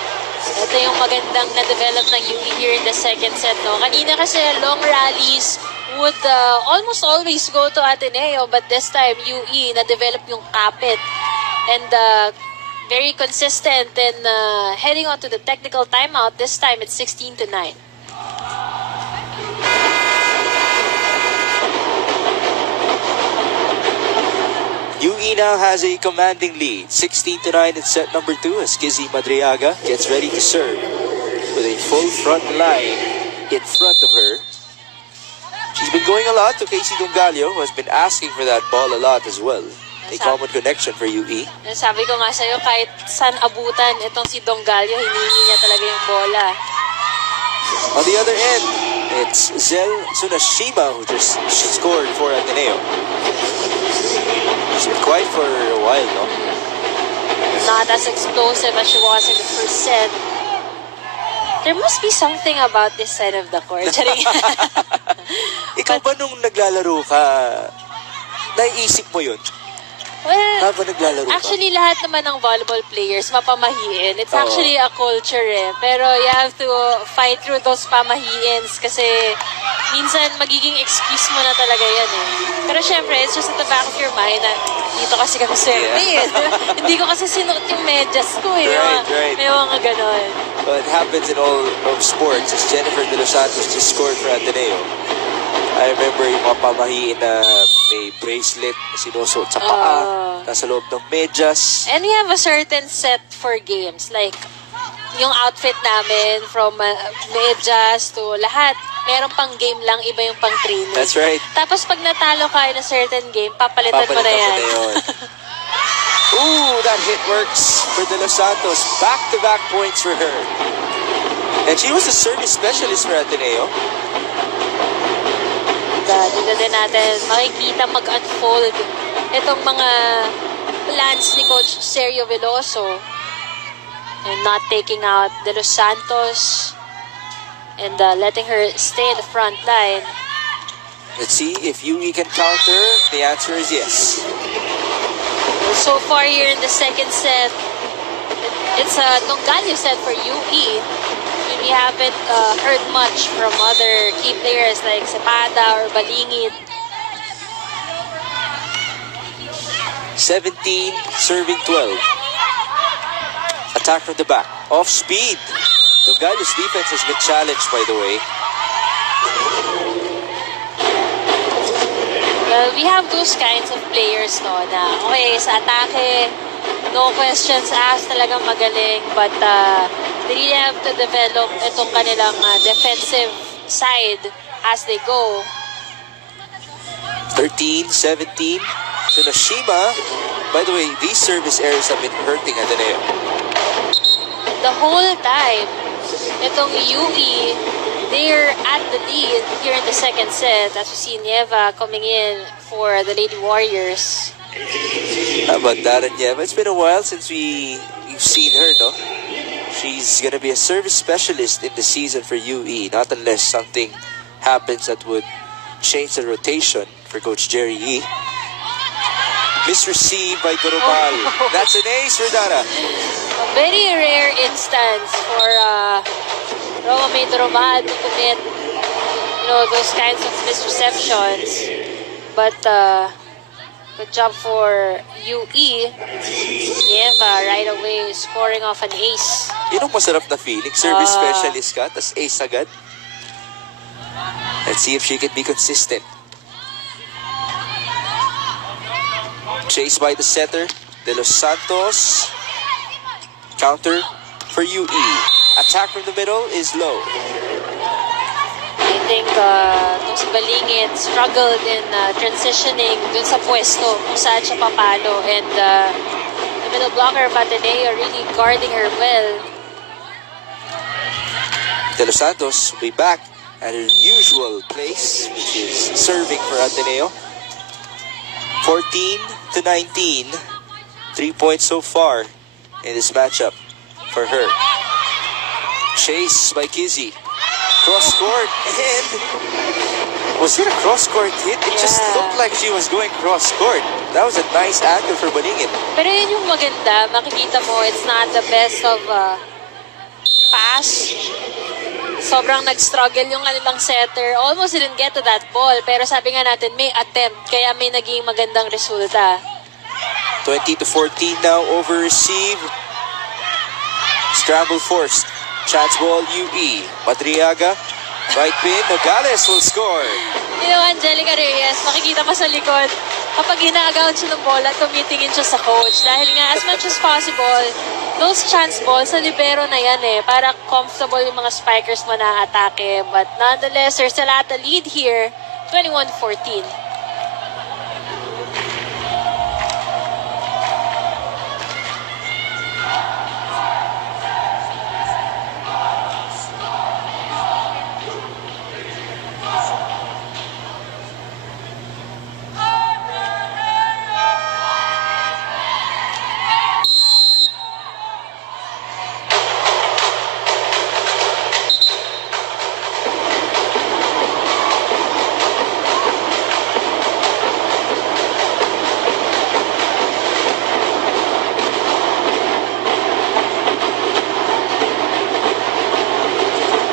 Ito yung magandang na-develop ng UE here in the second set, no? Kanina kasi long rallies would almost always go to Ateneo, but this time UE na-develop yung kapit. And very consistent in heading on to the technical timeout. This time it's 16-9. UE now has a commanding lead, 16-9 in set number 2 as Kizzy Madriaga gets ready to serve with a full front line in front of her. She's been going a lot to Casey Dongalio, who has been asking for that ball a lot as well. A common connection for UE. Sabi ko nga sa'yo, kahit saan abutan itong si Dongalio, hinihingi niya talaga yung bola. On the other end, it's Zel Tsunashima who just scored for Ateneo. She's been quiet for a while, no? Not as explosive as she was in the first set. There must be something about this side of the court. Ikaw ba nung naglalaro ka, naiisip mo yun? Well, Habang naglalaro ka? actually, lahat naman ng volleyball players mapamahiin. It's actually a culture eh. Pero you have to fight through those pamahiins kasi minsan magiging excuse mo na talaga yan eh. Pero syempre, it's just at the back of your mind na dito kasi kami swerte eh. Hindi ko kasi sinuot yung medyas ko eh. Right. May mga ganon. Well, it happens in all of sports. As Jennifer De Los Santos just scored for Ateneo. I remember yung mga pamahiin na may bracelet na sinusuot sa paa, nasa loob ng medyas. And we have a certain set for games. Like, yung outfit namin from medyas to lahat. Meron pang game lang, iba yung pang training. That's right. Tapos pag natalo ka in a certain game, papalitan mo na yan. yun. Ooh, that hit works for De Los Santos. Back-to-back points for her. And she was a service specialist for Ateneo. Dito din natin makikita mag-unfold itong mga plans ni Coach Sergio Veloso. And not taking out De Los Santos and letting her stay in the front line. Let's see if UE can counter. The answer is yes. So far here in the second set, it's a Nongalio set for UE. We haven't heard much from other key players like Cepada or Balingit. 17, serving 12. Attack from the back. Off speed. Nogalios' defense has been challenged, by the way. Well, we have those kinds of players, no, na okay, sa atake, no questions asked, talagang magaling, but they really have to develop itong kanilang defensive side as they go. 13, 17. Tsunoshima. By the way, these service errors have been hurting Ateneo. The whole time, itong UE, they're at the lead here in the second set as we see Nieva coming in for the Lady Warriors. How about Darren Nieva? It's been a while since we've seen her, no? She's gonna be a service specialist in the season for UE, not unless something happens that would change the rotation for Coach Jerry Yee. Misreceived by Goromal. That's an ace for Dara. A very rare instance for Roma Maydoromal to commit, those kinds of misreceptions. But good job for UE. Nieva right away scoring off an ace. Yun ang masarap na feeling. Service specialist ka, tas ace agad. Let's see if she can be consistent. Chased by the setter, De Los Santos. Counter for UE. Attack from the middle is low. I think itong si Balingit struggled in transitioning dun sa pwesto kung saan siya papalo. And the middle blocker of Ateneo really guarding her well. De Los Santos will be back at her usual place, which is serving for Ateneo. 14-19. 3 points so far in this matchup for her. Chase by Kizzy. Cross court, and was it a cross court hit? It just looked like she was going cross court. That was a nice angle for Balingit. Pero yun yung maganda, makikita mo, it's not the best of pass. Sobrang nag-struggle yung kanilang setter. Almost didn't get to that ball. Pero sabi nga natin, may attempt. Kaya may naging magandang resulta. 20-14 now over receive. Scramble forced. Chance ball UE. Madriaga. Right pin. Nogales will score. Angelica Reyes, makikita pa sa likod. Kapag inaagawan siya ng bola, tumitingin siya sa coach. Dahil nga, as much as possible, those chance balls, sa libero na yan para comfortable yung mga spikers mo na atake. But nonetheless, there's still at the lead here, 21-14.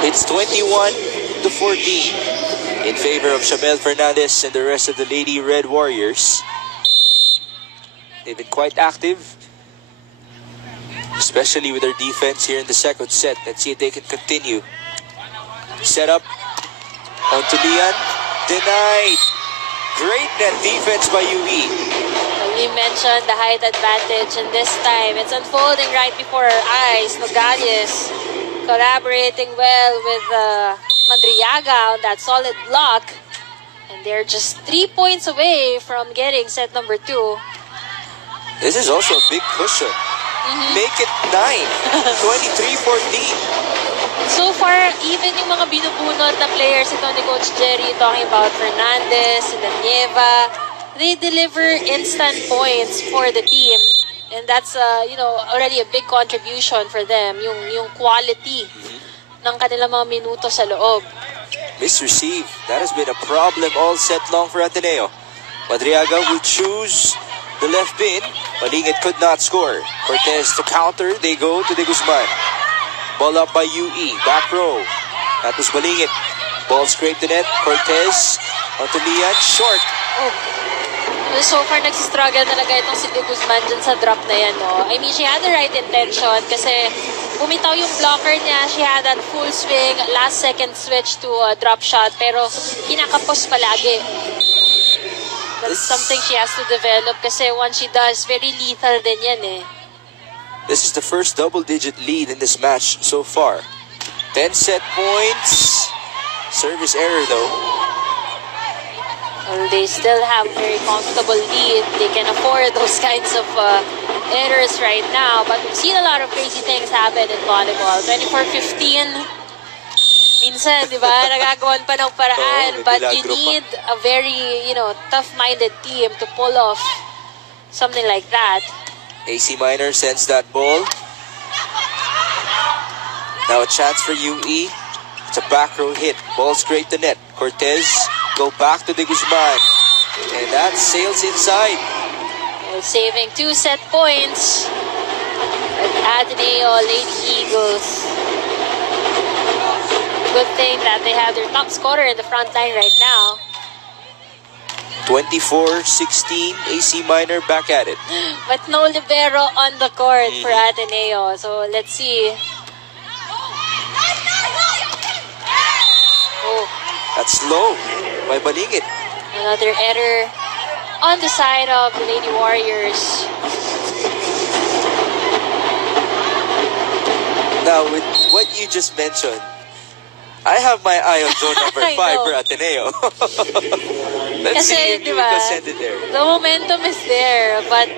It's 21-14 in favor of Shamel Fernandez and the rest of the Lady Red Warriors. They've been quite active, especially with their defense here in the second set. Let's see if they can continue. Set up onto Lian. Denied. Great net defense by UE. We mentioned the height advantage, and this time it's unfolding right before our eyes. Nogales collaborating well with Madriaga on that solid block. And they're just 3 points away from getting set number 2. This is also a big cushion. Make it 9. 23-14. So far, even yung mga binubunot na players ito ni Coach Jerry, talking about Fernandez, Nieva, they deliver instant points for the team. And that's, already a big contribution for them, yung quality ng kanilang mga minuto sa loob. Misreceived. That has been a problem all set long for Ateneo. Madriaga will choose the left bin. Balingit could not score. Cortez to counter. They go to De Guzman. Ball up by UE. Back row. That was Balingit. Ball scraped the net. Cortez onto Lian. Short. So far, nagsistruggle talaga itong si De Guzman dyan sa drop na yan, no? I mean, she had the right intention kasi bumitaw yung blocker niya. She had that full swing, last second switch to a drop shot, pero kinakapos palagi. That's something she has to develop kasi once she does, very lethal din yan eh. This is the first double-digit lead in this match so far. 10 set points. Service error, though. Well, they still have very comfortable lead. They can afford those kinds of errors right now. But we've seen a lot of crazy things happen in volleyball. 24-15. Minsan, di ba, nagagawan pa ng paraan. But you need a very, tough-minded team to pull off something like that. AC Minor sends that ball. Now a chance for UE. It's a back row hit. Ball straight to net. Cortez go back to De Guzman. And that sails inside. Well, saving 2 set points with Ateneo Lady Eagles. Good thing that they have their top scorer in the front line right now. 24-16, AC Minor back at it. But no libero on the court for Ateneo. So let's see. Oh, That's low by Balingit. another error on the side of the Lady Warriors. Now, with what you just mentioned, I have my eye on zone number I 5 know. for Ateneo. Let's see if Kasi, di you ba, can send it there. the momentum is there. But,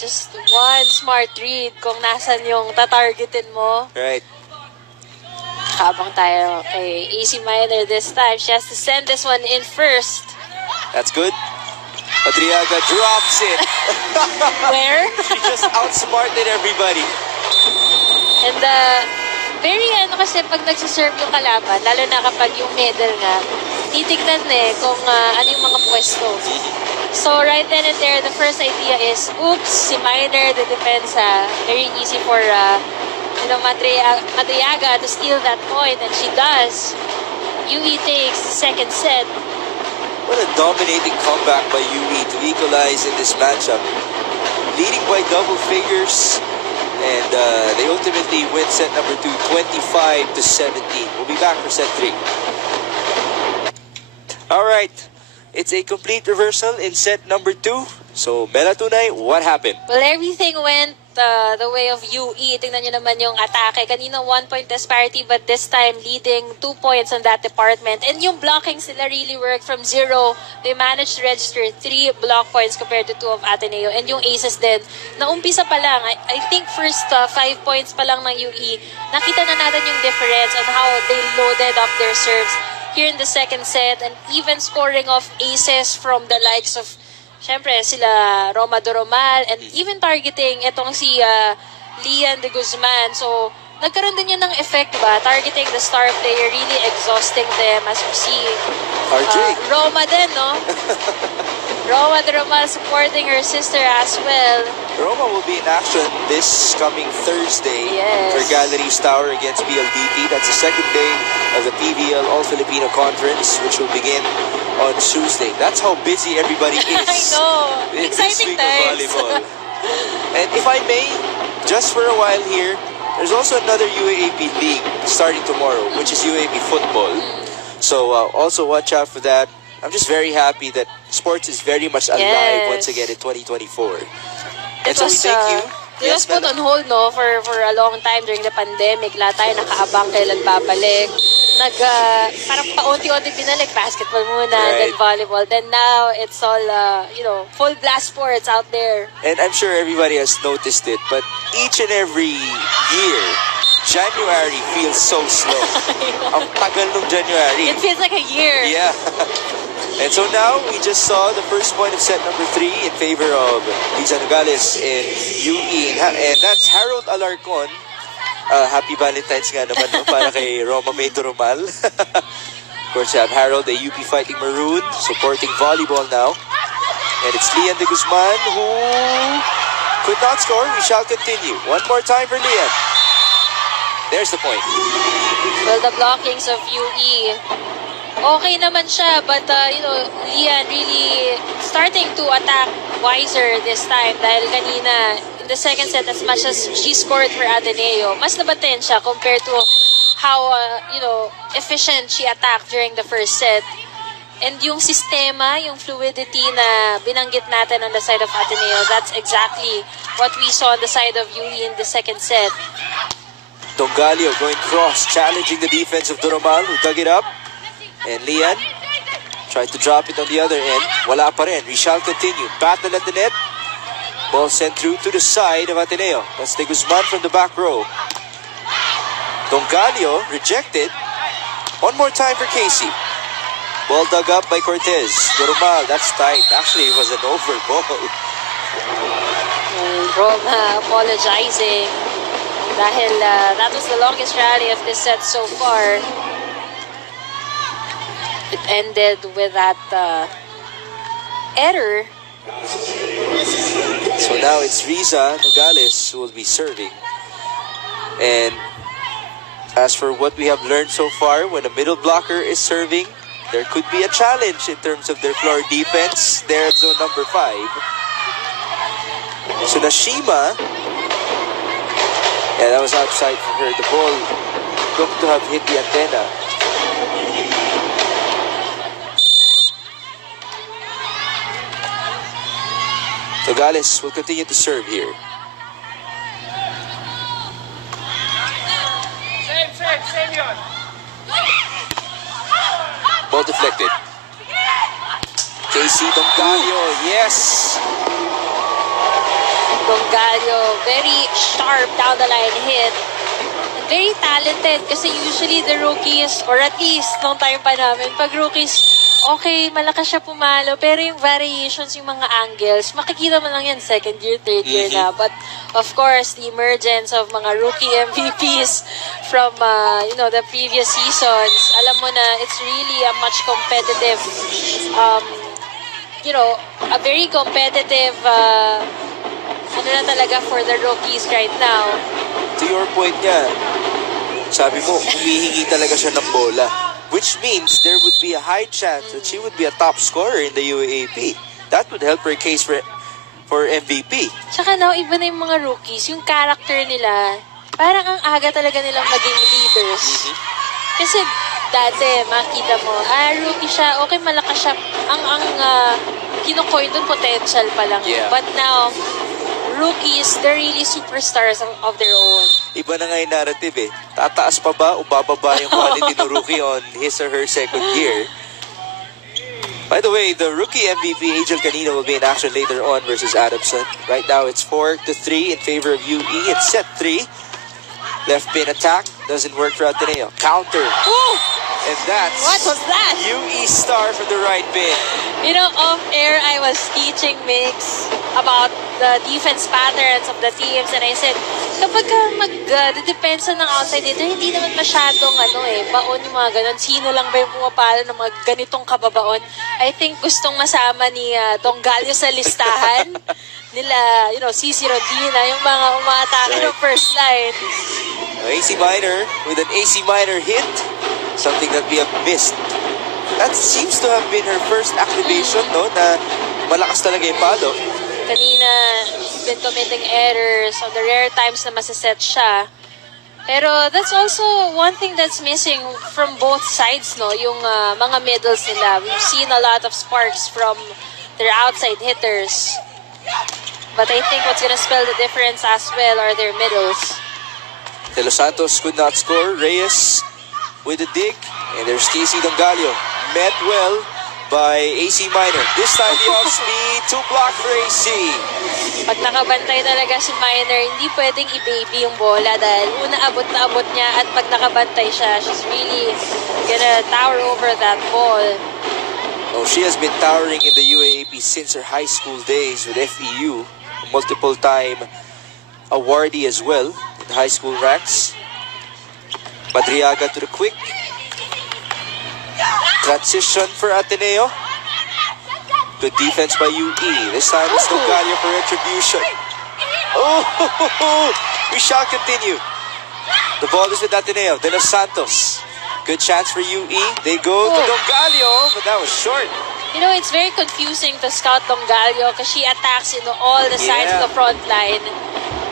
just one smart read kung nasan yung tatargetin mo. Right. Habang tayo kay AC Minor this time, she has to send this one in first. That's good. Madriaga drops it. Where? She just outsmarted everybody. And very kasi pag nagsiserve yung kalaban, lalo na kapag yung medal nga, titignan kung ano yung mga pwesto. So right then and there, the first idea is, oops, si Minor, the depensa, very easy for Madriaga to steal that point, and she does. UE takes the second set. What a dominating comeback by UE to equalize in this matchup. Leading by double figures, and they ultimately win set number 2, 25-17. We'll be back for set 3. All right, it's a complete reversal in set number 2. So, Bella Tunay, what happened? Well, everything went the way of UE. Tingnan nyo naman yung atake. Kanina 1-point disparity, but this time leading 2 points on that department. And yung blocking sila really worked from 0. They managed to register 3 block points compared to 2 of Ateneo. And yung aces din, naumpisa pa lang. I think first 5 points pa lang ng UE. Nakita na natin yung difference on how they loaded up their serves here in the second set. And even scoring off aces from the likes of syempre, sila Roma Doromal, and even targeting itong si Lian de Guzman. So, nagkaroon din yun ng effect, ba? Targeting the star player, really exhausting them. As you see, RJ. Roma din, no? Roma Doromal supporting her sister as well. Roma will be in action this coming Thursday Yes. for Galleries Tower against PLDT. That's the second day of the PVL All-Filipino Conference, which will begin on Tuesday. That's how busy everybody is. I know. This Exciting week of times. volleyball. And if I may, just for a while here, there's also another UAAP league starting tomorrow, which is UAAP football. So also watch out for that. I'm just very happy that sports is very much alive Yes. once again in 2024. And It so we was, thank you. It was put Mel. on hold, no, for a long time during the pandemic. Lahat tayo nakaabang kailan babalik. Parang paunti-unti binalik. Basketball muna, then Right. volleyball. Then now, it's all, full blast sports out there. And I'm sure everybody has noticed it, but each and every year, January feels so slow. Ang tagal ng January. It feels like a year. Yeah. And so now, we just saw the first point of set number 3 in favor of Liza Nogales and UE. And that's Harold Alarcon. Happy Valentine's nga naman, no? Para kay Roma May Turumal. Of course, you have Harold, the UP Fighting Maroon, supporting volleyball now. And it's Lian de Guzman who could not score. We shall continue. One more time for Lian. There's the point. Well, the blockings of UE, okay naman siya, but, Lian really starting to attack wiser this time dahil kanina, in the second set, as much as she scored for Ateneo, mas nabaten siya compared to how, efficient she attacked during the first set. And yung sistema, yung fluidity na binanggit natin on the side of Ateneo, that's exactly what we saw on the side of UE in the second set. Dongalio going cross, challenging the defense of Duromal, who dug it up. And Lian tried to drop it on the other end. Wala pa rin. We shall continue. Battle at the net. Ball sent through to the side of Ateneo. That's de Guzman from the back row. Dongalio rejected. One more time for Casey. Ball dug up by Cortez. Duromal, that's tight. Actually, it was an over ball. Roma apologizing dahil that was the longest rally of this set so far. It ended with that error. So now it's Riza Nogales who will be serving. And as for what we have learned so far, when a middle blocker is serving, there could be a challenge in terms of their floor defense there at zone number 5. So Nashima, yeah, that was outside for her. The ball looked to have hit the antenna. Nogales will continue to serve here. Ball deflected. Casey Dongalio, yes! Dongalio, very sharp down the line hit. And very talented kasi usually the rookies, or at least nung time pa namin, pag rookies, okay, malakas siya pumalo, pero yung variations, yung mga angles, makikita mo lang yan second year, third year na. But of course, the emergence of mga rookie MVPs from, the previous seasons, alam mo na, it's really a much competitive, a very competitive, na talaga for the rookies right now. To your point nga, sabi mo, humihingi talaga siya ng bola. Which means there would be a high chance that she would be a top scorer in the UAAP. That would help her case for MVP. Tsaka now, iba na yung mga rookies, yung character nila, parang ang aga talaga nilang maging leaders. Kasi dati, makita mo, rookie siya, okay, malakas siya. Ang kinukoin dun, potential pa lang. Yeah. But now, rookies, they're really superstars of their own. Iba na nga yung narrative eh. Tataas pa ba o bababa yung quality ng rookie on his or her second year? By the way, the rookie MVP, Angel Canino, will be in action later on versus Adamson. Right now, it's 4-3 in favor of UE in set 3. Left pin attack. Doesn't work for Ateneo. Counter. Woo! And that's What was that? UE star from the right pin. Off air, I was teaching Mix about the defense patterns of the teams, and I said, kapag mag-depensa ng outside hitter, hindi naman masyadong baon yung mga ganon. Sino lang ba yung pumapalo ng mga ganitong kababaon? I think gustong masama ni Dongalio sa listahan nila, Cici Rodina, yung mga umatake ng first line. AC Minor with an AC Minor hit. Something that we have missed. That seems to have been her first activation, no? Na malakas talaga yung palo. Kanina, she's been committing errors on the rare times na masaset siya. Pero that's also one thing that's missing from both sides, no? Yung mga middles nila. We've seen a lot of sparks from their outside hitters. But I think what's gonna spell the difference as well are their middles. De Los Santos could not score. Reyes with a dig. And there's Casey Dongalio. Met well by AC Minor. This time the off-speed to block for AC. Pag nakabantay talaga si Minor, hindi pwedeng i-baby yung bola dahil una abot na abot niya at pag nakabantay siya, she's really gonna tower over that ball. Oh, she has been towering in the UAAP since her high school days with FEU. Multiple time awardee as well in the high school ranks. Madriaga to the quick. Transition for Ateneo. Good defense by UE. This time it's Dongalio for retribution. Oh, we shall continue. The ball is with Ateneo. De Los Santos. Good chance for UE. They go to Dongalio, but that was short. You know, it's very confusing to scout Dongalio because she attacks all the sides of the front line.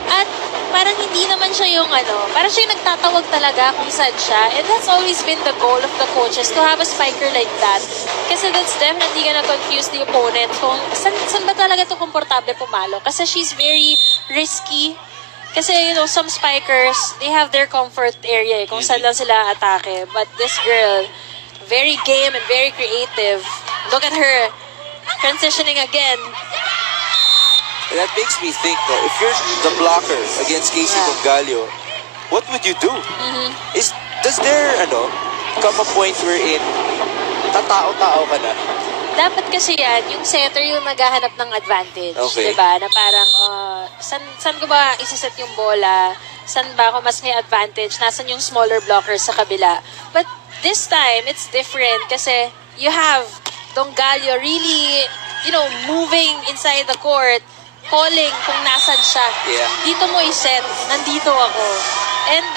At parang hindi naman siya yung parang siya yung nagtatawag talaga kung saan siya. And that's always been the goal of the coaches, to have a spiker like that. Kasi that's definitely gonna confuse the opponent kung saan ba talaga ito komportable pumalo. Kasi she's very risky. Kasi, some spikers, they have their comfort area kung saan lang sila atake. But this girl, very game and very creative. Look at her transitioning again. And that makes me think, if you're the blocker against Casey Dongalio, what would you do? Does there, come a point wherein tatao-tao ka na? Dapat kasi yan, yung setter yung naghahanap ng advantage. Okay. Diba? Na parang, saan ko ba isiset yung bola? Saan ba ako mas may advantage? Nasaan yung smaller blockers sa kabila? But this time, it's different kasi you have Dongalio really, moving inside the court, calling kung nasan siya. Yeah. Dito mo iset, nandito ako. And,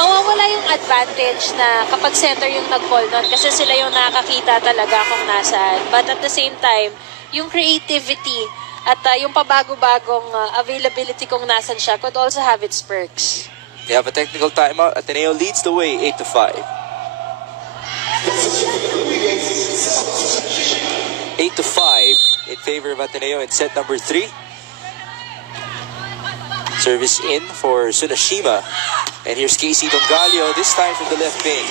mawawala yung advantage na kapag center yung nag-call nun kasi sila yung nakakita talaga kung nasaan. But at the same time, yung creativity at yung pabago-bagong availability kung nasan siya could also have its perks. They have a technical timeout. Ateneo leads the way 8-5. 8-5 in favor of Ateneo in set number 3. Service in for Tsunashima. And here's Casey Dongalio, this time from the left wing.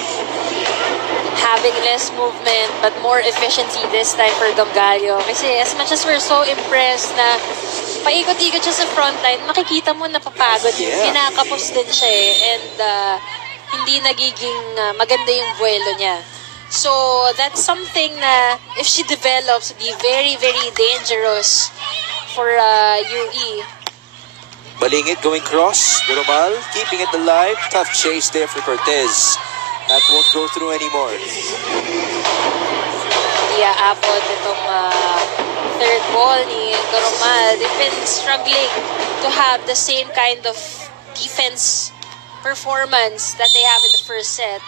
Having less movement but more efficiency this time for Dongalio. Kasi as much as we're so impressed na paikot-ikot siya sa frontline, makikita mo napapagod. Yeah. Kinakapos din siya and hindi nagiging maganda yung vuelo niya. So that's something na if she develops, be very, very dangerous for UE. Balingit going cross. Durumal keeping it alive. Tough chase there for Cortez. That won't go through anymore. Iaabot itong third ball ni Durumal. They've been struggling to have the same kind of defense performance that they have in the first set.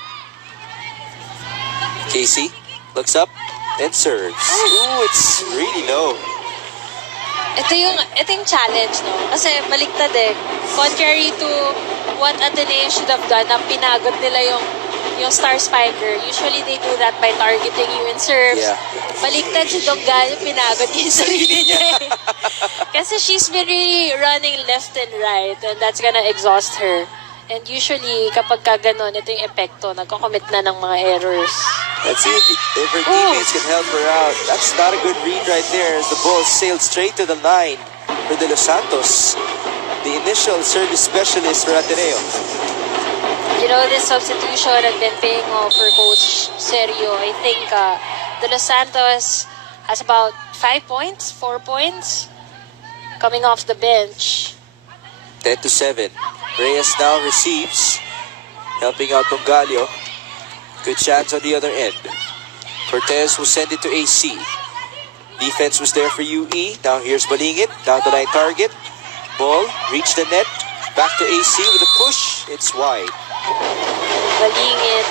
Casey looks up and serves. Ooh, it's really low. Ito yung challenge, no? Kasi baliktad Contrary to what Ateneo should have done, na pinagod nila yung star spiker. Usually they do that by targeting you in serves. Yeah. Baliktad si Dongalio, pinagod niya yung sarili niya. Kasi she's been really running left and right and that's gonna exhaust her. And usually, kapag ganon, ito yung epekto. Nagko-commit na ng mga errors. Let's see if her teammates can help her out. That's not a good read right there as the ball sailed straight to the line for De Los Santos, the initial service specialist for Ateneo. This substitution had been paying off for Coach Sergio. I think De Los Santos has about 4 points coming off the bench. 10-7. Reyes now receives, helping out Dongalio. Good chance on the other end. Cortez will send it to AC. Defense was there for UE. Now here's Balingit, down the line target. Ball, reach the net. Back to AC with a push. It's wide. Balingit.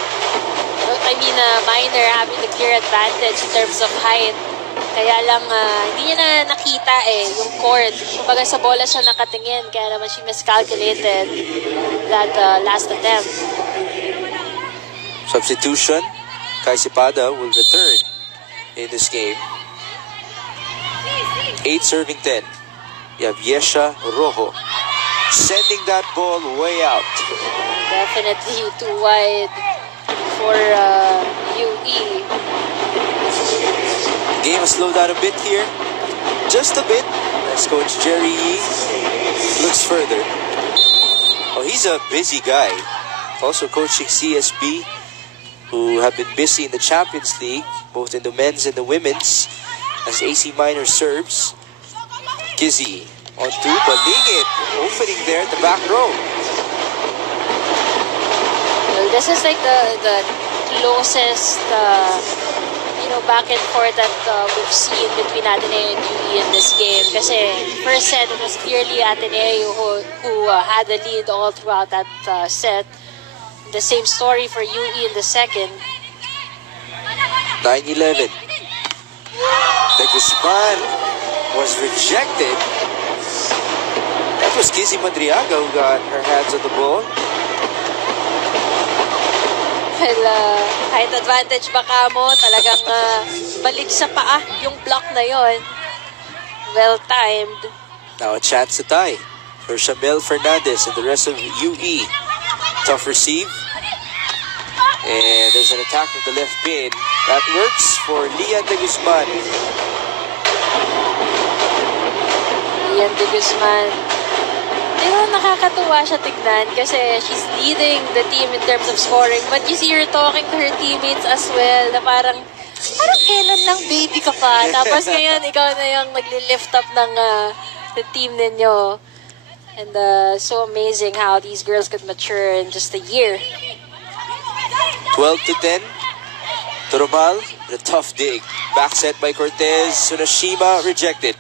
Minor having the clear advantage in terms of height. Kaya lang, hindi niya na nakita yung court. Kumbaga sa bola siya nakatingin. Kaya naman she miscalculated that last attempt. Substitution. Kai Cepada will return in this game. 8 serving 10. You have Yesha Rojo sending that ball way out. Definitely too wide for UE. Game has slowed down a bit here. Just a bit. As Coach Jerry Yee looks further. Oh, he's a busy guy. Also coaching CSB, who have been busy in the Champions League, both in the men's and the women's, as AC Minor serves. Kizzy on two, Balingit opening there at the back row. Well, this is like the closest back and forth that we've seen between Ateneo and UE in this game. Kasi first set, it was clearly Ateneo who had the lead all throughout that set. The same story for UE in the second. 9-11. De Guzman was rejected. That was Kizzy Madriaga who got her hands on the ball. Well, height advantage baka mo, talagang balik sa paa yung block na yon. Well timed. Now a chance to tie for Shamel Fernandez and the rest of UE. Tough receive. And there's an attack from the left pin. That works for Lian De Guzman. Lian De Guzman. Pero nakakatuwa siya tignan kasi she's leading the team in terms of scoring. But you see her talking to her teammates as well na parang kailan lang baby ka pa. Tapos ngayon ikaw na yung nagli-lift up ng the team ninyo. And so amazing how these girls could mature in just a year. 12-10. Toromal, a tough dig. Back set by Cortez. Tsunashima rejected.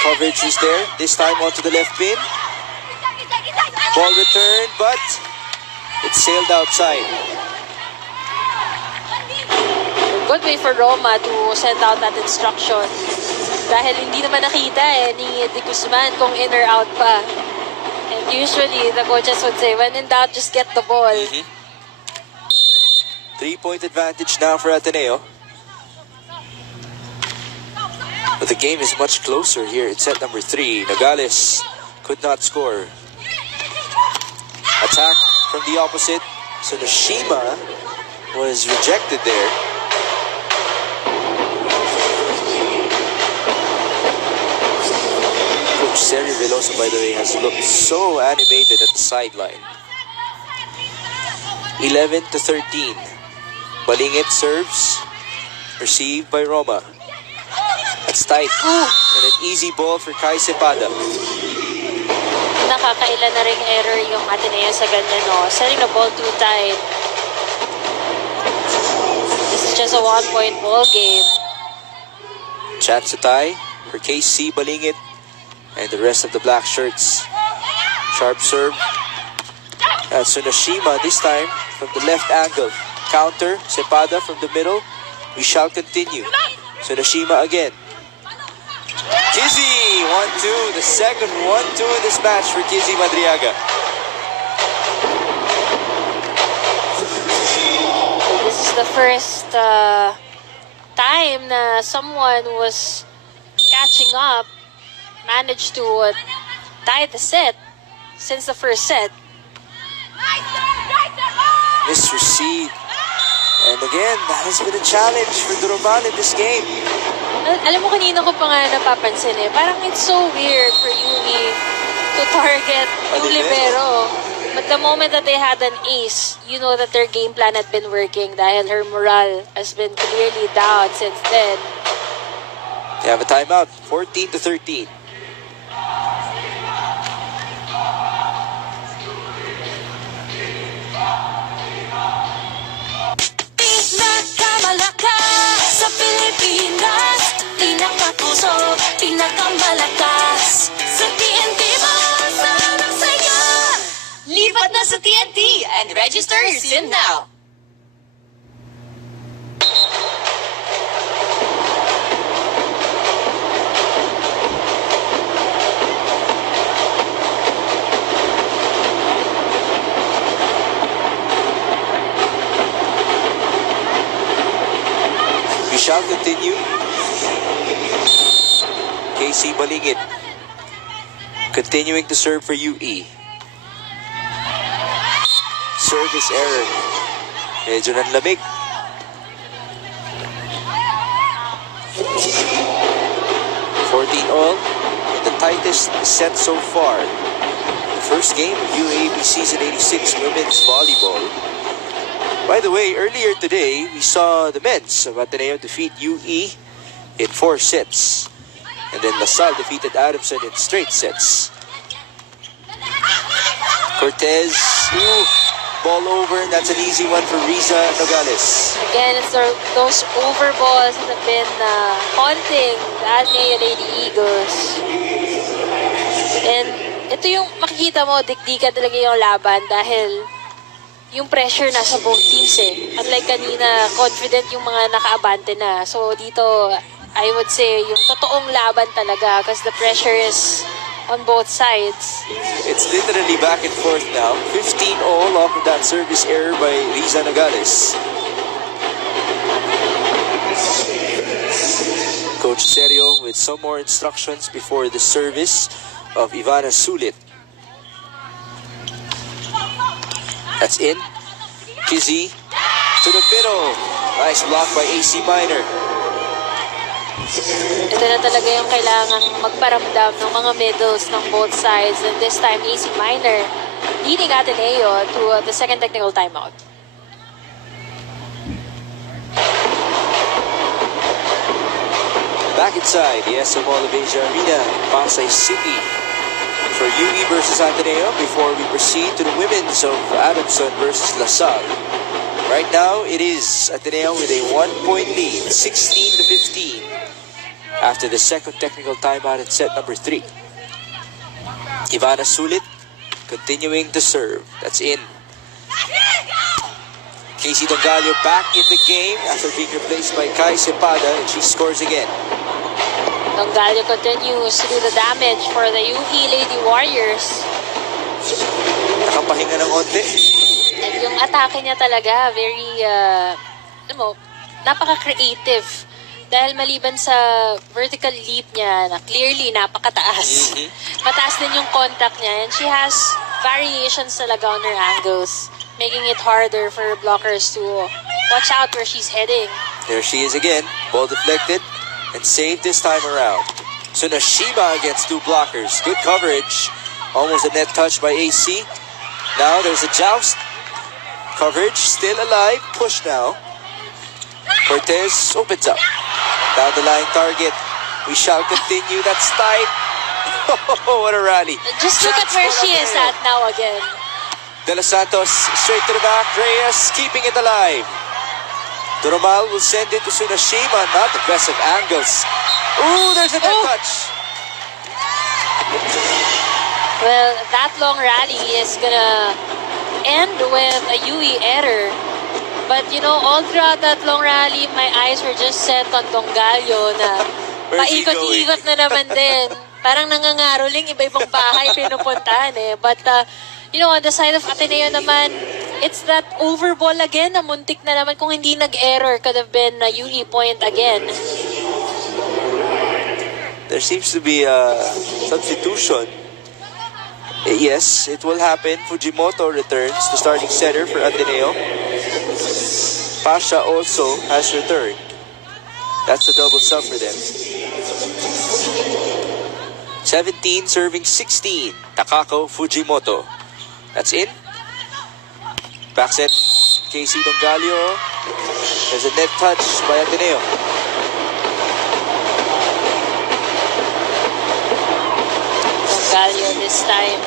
Coverage is there. This time onto the left pin. Ball returned, but it sailed outside. Good way for Roma to send out that instruction. Dahil hindi naman nakita ni De Guzman kung in or out pa. And usually, the coaches would say, when in doubt, just get the ball. 3-point advantage now for Ateneo. But the game is much closer here at set number 3. Nogales could not score. Attack from the opposite. So Nashima was rejected there. Coach Sergio Veloso, by the way, has looked so animated at the sideline. 11-13. Balingit serves. Received by Roma. That's tight. And an easy ball for Kai Cepada. Nakakailan na ring error yung Ateneo sa ganyan, no? Setting the ball too tight. This is just a 1-point ball game. Chance to tie for KC, Balingit, and the rest of the black shirts. Sharp serve. And Tsunashima this time from the left angle. Counter, Cepada from the middle. We shall continue. Tsunashima again. Kizzy, 1-2. The second 1-2 in this match for Kizzy Madriaga. This is the first time na someone was catching up, managed to tie the set since the first set. Misreceived. And again, that has been a challenge for Duromal in this game. Alam mo, kanina ko pa nga napapansin parang it's so weird for UE to target yung libero. But the moment that they had an ace, you know that their game plan had been working dahil her morale has been clearly down since then. They have a timeout, 14-13. Pinakamalakas sa Pilipinas, pinakapuso, pinakamalakas sa TNT, basta ng saya. Lipat na sa TNT and register your SIM now. Casey Balingit. Continuing to serve for UE. Service error. Medyo nanlamig. 14-all in the tightest set so far. The first game of UAAP Season 86 Women's Volleyball. By the way, earlier today, we saw the men's of Ateneo defeat UE in 4 sets. And then LaSalle defeated Adamson in straight sets. Cortez, ball over, and that's an easy one for Riza Nogales. Again, it's those over balls that have been haunting the Ateneo Lady Eagles. And ito yung makikita mo, dikdikan talaga yung laban dahil yung pressure nasa both teams eh. Unlike kanina, confident yung mga nakaabante na. So dito, I would say, yung totoong laban talaga because the pressure is on both sides. It's literally back and forth now. 15-all off of that service error by Riza Nogales. Coach Serio with some more instructions before the service of Ivana Sulit. That's in. Kizzy to the middle. Nice block by AC Minor. Ito na talaga yung kailangan magparamdam ng mga middles ng both sides. And this time, AC Minor leading Ateneo to the second technical timeout. Back inside the SM Mall of Asia Arena in Pasay City for UE versus Ateneo before we proceed to the women's of Adamson versus LaSalle. Right now, it is Ateneo with a 1-point lead, 16-15, after the second technical timeout in set number 3. Ivana Sulit continuing to serve. That's in. Casey Dongalio back in the game after being replaced by Kai Cepada, and she scores again. Dongalio continues to do the damage for the UE Lady Warriors. Nakapahinga ng onte. And yung atake niya talaga, very, napaka-creative. Dahil maliban sa vertical leap niya na clearly napakataas. Mataas din yung contact niya. And she has variations talaga on her angles, making it harder for blockers to watch out where she's heading. There she is again. Ball deflected and saved this time around. Tsunashima against 2 blockers. Good coverage. Almost a net touch by AC. Now there's a joust. Coverage still alive. Push now. Cortez opens up. Down the line target. We shall continue. That's tight. What a rally. Just look at where she is at now again. De Los Santos straight to the back. Reyes keeping it alive. Doromal will send it to Tsunashima. Not the best of angles. Ooh, there's a net touch. Well, that long rally is gonna end with a UE error. But you know, all throughout that long rally, my eyes were just set on Dongalio na Where's he paikot-ikot na naman din. Parang nangangaroling, iba-ibang bahay pinupuntahan eh. But, you know, on the side of Ateneo naman, it's that overball again na muntik na naman. Kung hindi nag-error, could have been a UE point again. There seems to be a substitution. Yes, it will happen. Fujimoto returns, the starting setter for Ateneo. Pasha also has returned. That's a double sub for them. 17 serving 16. Takako Fujimoto. That's in. Back set. Casey Dongalio. There's a net touch by Ateneo. Dongalio this time,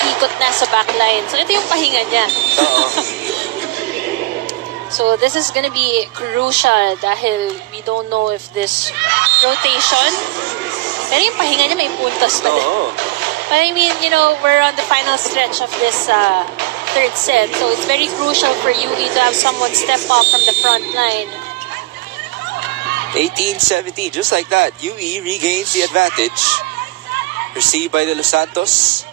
iikot na sa backline. So ito yung pahinga niya. So this is gonna be crucial dahil we don't know if this rotation, pero yung pahinga niya may puntos pa din. But I mean, you know, we're on the final stretch of this third set, so it's very crucial for UE to have someone step up from the front line. 18-17, just like that. UE regains the advantage. Received by De Los Santos.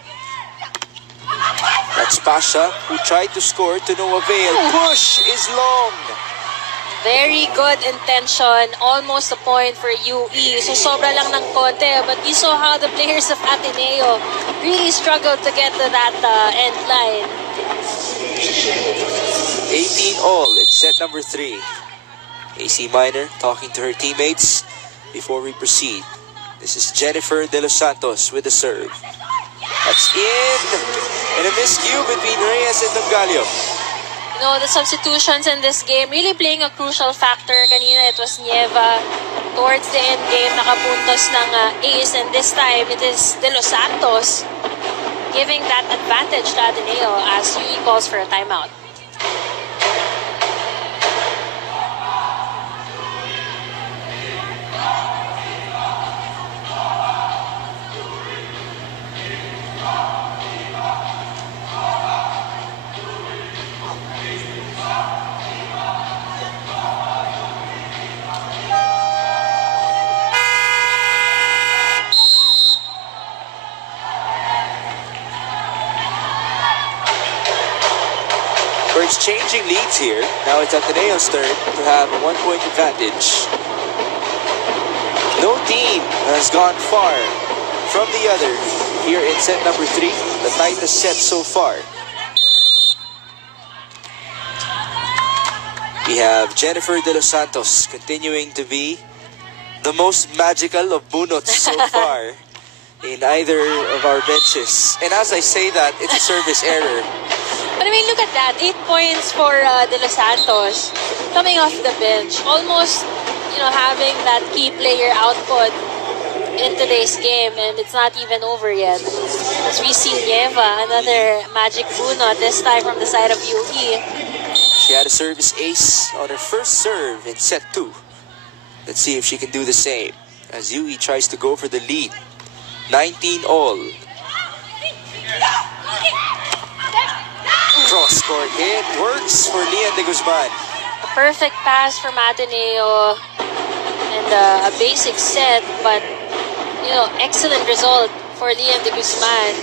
That's Pasha, who tried to score to no avail. Push is long. Very good intention. Almost a point for UE. So sobra lang ng konti. But you saw how the players of Ateneo really struggled to get to that end line. 18 all in set number 3. AC Minor talking to her teammates before we proceed. This is Jennifer De Los Santos with the serve. That's in! And a miscue between Reyes and Nongalio. You know, the substitutions in this game really playing a crucial factor. Kanina it was Nieva. Towards the end game, nakapuntos ng ace. And this time, it is De Los Santos giving that advantage to Ateneo as UE calls for a timeout. We're exchanging leads here. Now it's Ateneo's turn to have a 1-point advantage. No team has gone far from the other here in set number 3, the tightest set so far. We have Jennifer De Los Santos continuing to be the most magical of bunots so far in either of our benches. And as I say that, it's a service error. But I mean, look at that. 8 points for De Los Santos coming off the bench. Almost, having that key player output in today's game. And it's not even over yet. As we see Nieva, another magic bunot, this time from the side of UE. She had a service ace on her first serve in set 2. Let's see if she can do the same as UE tries to go for the lead. 19 all. Cross-court hit works for Lian de Guzman. A perfect pass from Ateneo and a basic set, but excellent result for Lian de Guzman.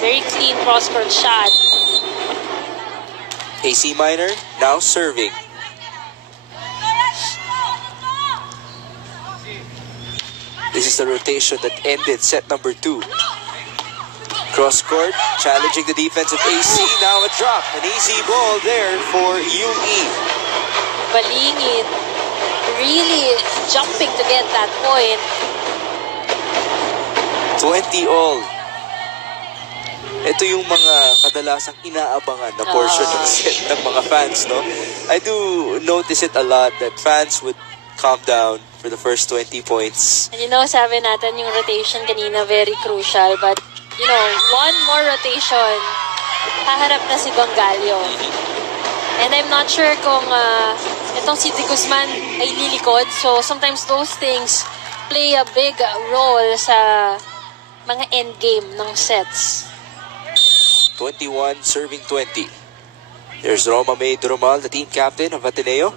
Very clean cross-court shot. AC Minor now serving. This is the rotation that ended set number 2. Cross-court, challenging the defense of AC. Now a drop. An easy ball there for UE. Balingit really jumping to get that point. 20 all. Ito yung mga kadalasang inaabangan na portion ng set ng mga fans, no? I do notice it a lot that fans would calm down for the first 20 points. And sabi natin yung rotation kanina very crucial, but one more rotation, haharap na si Dongalio. And I'm not sure kung itong si De Guzman ay lilikod. So sometimes those things play a big role sa mga endgame ng sets. 21 serving 20. There's Roma May Dromal, the team captain of Ateneo.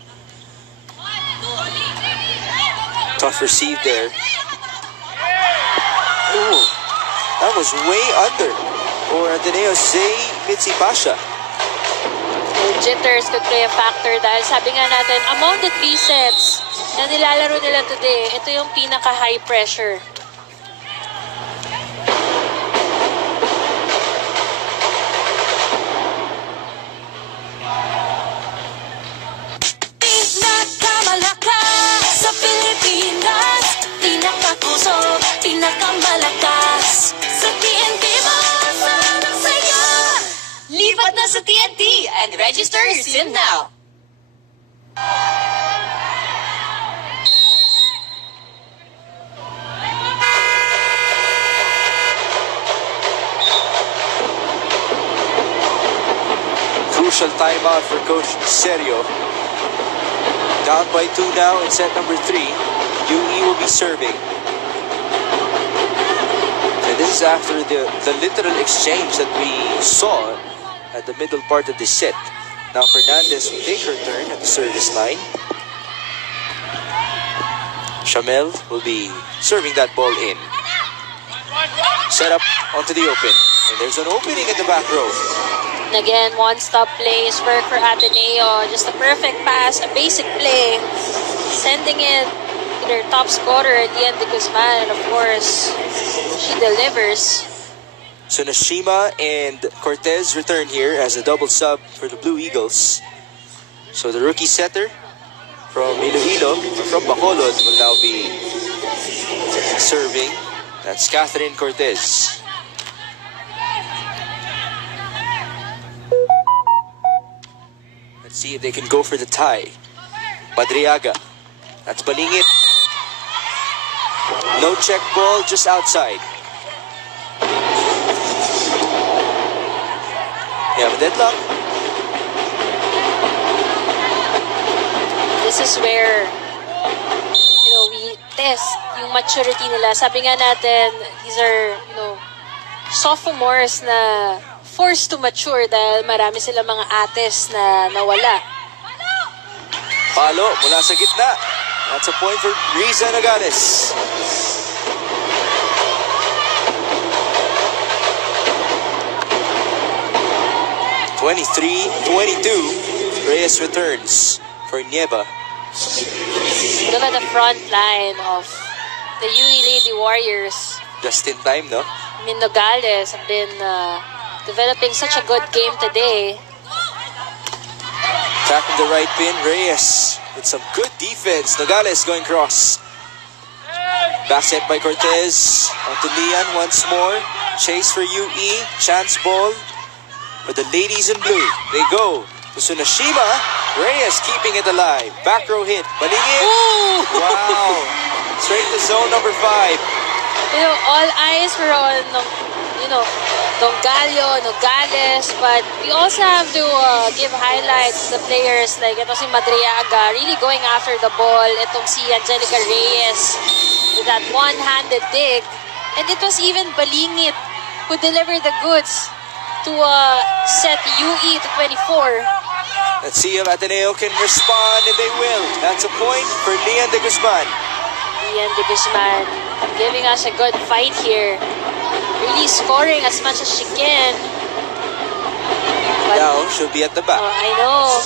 Tough receive there. Ooh. That was way under for Ateneo's Zay Mitsipasha. Jitters could play a factor dahil sabi nga natin, among the 3 sets na nilalaro nila today, ito yung pinaka-high pressure. Pinakamalakas sa Pilipinas, pinakakusog, pinakamalakas sa TNT. Masa ng saya. Lipat na sa TNT and register your SIM now. Crucial timeout for Coach Serio. Down by 2 now in set number 3. UE will be serving. And this is after the literal exchange that we saw at the middle part of the set. Now Fernandez will take her turn at the service line. Shamel will be serving that ball in. Set up onto the open. And there's an opening in the back row. And again, one-stop plays work for Ateneo. Just a perfect pass, a basic play. Sending it to their top scorer, Lian de Guzman. And of course, she delivers. So Nashima and Cortez return here as a double sub for the Blue Eagles. So the rookie setter from Iloilo, or from Bacolod, will now be serving. That's Catherine Cortez. Let's see if they can go for the tie. Madriaga. That's Balingit. No check ball, just outside. You have a deadlock. This is where, we test yung maturity nila. Sabi nga natin, these are, sophomores na forced to mature dahil marami sila mga ates na nawala. Palo mula sa gitna. That's a point for Riza Nogales. (23-22). Reyes returns for Nieva. Look at the front line of the UE Lady Warriors. Just in time, no? I mean, Nogales have been developing such a good game today. Attacking the right pin, Reyes with some good defense. Nogales going cross. Back set by Cortez. Onto Lian once more. Chase for UE. Chance ball for the ladies in blue. They go to Tsunashima. Reyes keeping it alive. Back row hit. Balingit. Ooh! Wow. Straight to zone number 5. All eyes were on, Dongalio, Nogales, but we also have to give highlights to the players like ito si Madriaga, really going after the ball. Itong si Angelica Reyes with that one-handed dig. And it was even Balingit who delivered the goods to set UE to 24. Let's see if Ateneo can respond, and they will. That's a point for Lian de Guzman. Lian de Guzman giving us a good fight here. Really scoring as much as she can. But, Now she'll be at the back. I know.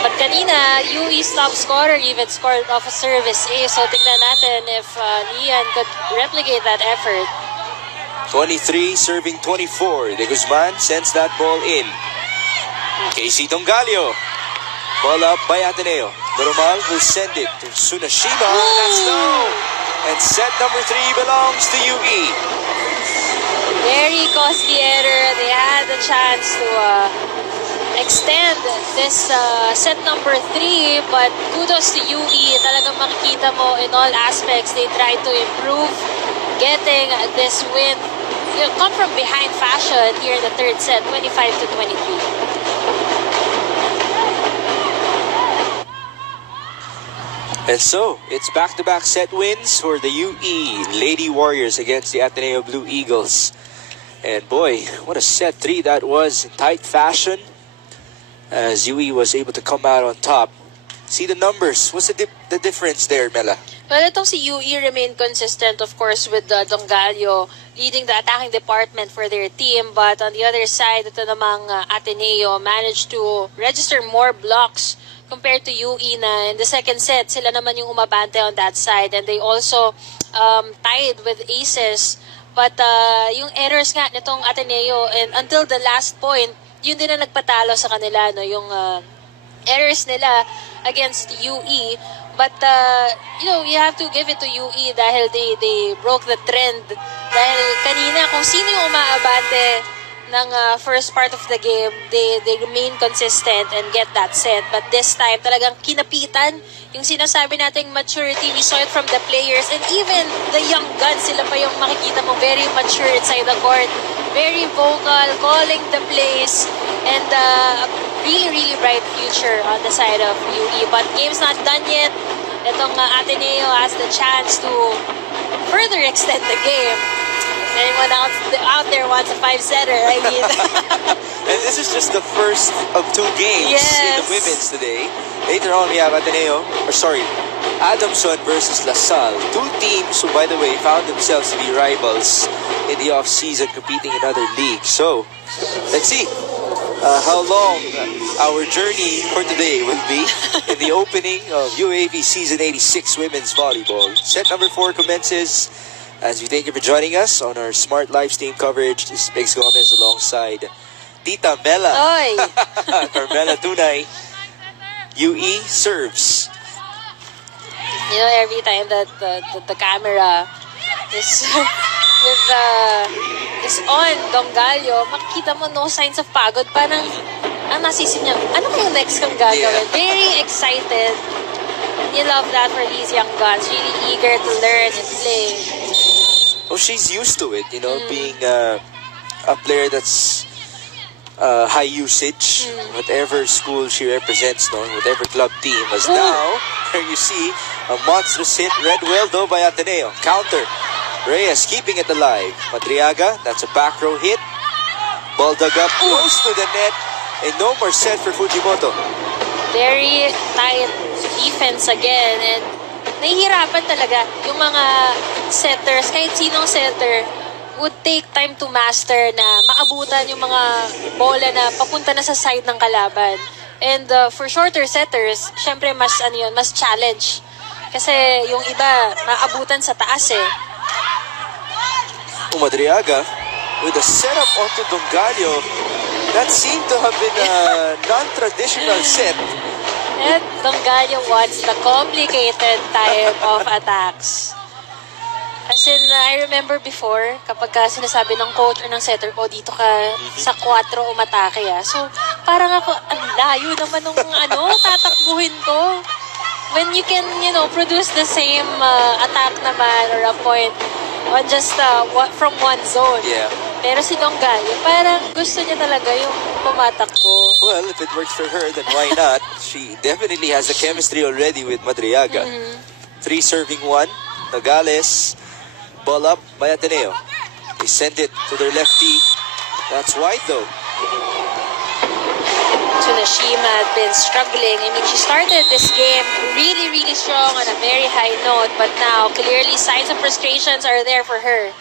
But kanina, UE's top scorer even scored off a service ace. So tignan natin if Lian could replicate that effort. 23 serving 24. De Guzman sends that ball in. Casey Dongalio. Ball up by Ateneo. Doromal will send it to Tsunashima. That's no. And set number 3 belongs to UE. Very costly error. They had the chance to extend this set number 3, but kudos to UE. Talagang makikita mo in all aspects they tried to improve, getting this win. Come from behind fashion here in the third set, 25-23. And so, it's back-to-back set wins for the UE Lady Warriors against the Ateneo Blue Eagles. And boy, what a set 3 that was in tight fashion as UE was able to come out on top. See the numbers. What's the difference there, Mela? Well, itong si UE remained consistent, of course, with Dongalio leading the attacking department for their team. But on the other side, ito namang Ateneo managed to register more blocks compared to UE na in the second set. Sila naman yung umabante on that side. And they also tied with aces. But yung errors nga nitong Ateneo, and until the last point, yun din na nagpatalo sa kanila, no? Yung errors nila against UE. But, you have to give it to UE dahil they broke the trend. Dahil kanina, kung sino yung umaabante ng first part of the game, they remain consistent and get that set. But this time, talagang kinapitan yung sinasabi nating maturity. We saw it from the players and even the young guns, sila pa yung makikita mo very mature inside the court. Very vocal, calling the plays, and really, really bright future on the side of UE. But game's not done yet. Itong Ateneo has the chance to further extend the game. Anyone out there wants a 5-setter, I mean. And this is just the first of 2 games in the women's today. Later on, we have Adamson versus LaSalle. 2 teams who, by the way, found themselves to be rivals in the off-season competing in other leagues. So, let's see. how long our journey for today will be in the opening of UAV Season 86 Women's Volleyball. Set number 4 commences as we thank you for joining us on our Smart Live Stream coverage. This is Biggs Gomez alongside Tita Mela. Oy! Carmela Tunay. UE serves. You know, every time that the camera is is on Dongalio, makikita mo no signs of pagod. Parang, ang nasisip niya, ano kayong next kong gagawin? Yeah. Very excited. You love that for these young guns. Really eager to learn and play. Oh, she's used to it, you know, being a player that's high usage, whatever school she represents, no, whatever club team. As now, there you see a monstrous hit, read well though by Ateneo. Counter. Reyes keeping it alive. Madriaga, that's a back row hit. Ball dug up close to the net. And no more set for Fujimoto. Very tight defense again. And nahihirapan talaga yung mga setters, kahit sinong setter, would take time to master na maabutan yung mga bola na papunta na sa side ng kalaban. And for shorter setters, syempre mas mas challenge. Kasi yung iba, maabutan sa taas eh. Madriaga with a setup onto Dongalio. That seemed to have been a non-traditional set. And Dongalio wants the complicated type of attacks. As in, I remember before, kapag sinasabi ng coach or ng setter, dito ka sa 4 umatake ah. So, parang ako, ang layo naman nung tatakbuhin ko. When you can, produce the same attack naman or a point on just from one zone. Yeah. Pero si Dongalio, parang gusto niya talaga yung pumatakbo. Well, if it works for her, then why not? She definitely has a chemistry already with Madriaga. 3 serving 1. Nogales. Ball up by Ateneo. They send it to their lefty. That's wide though. Tsunashima had been struggling. I mean, she started this game really, really strong on a very high note, but now clearly signs of frustrations are there for her.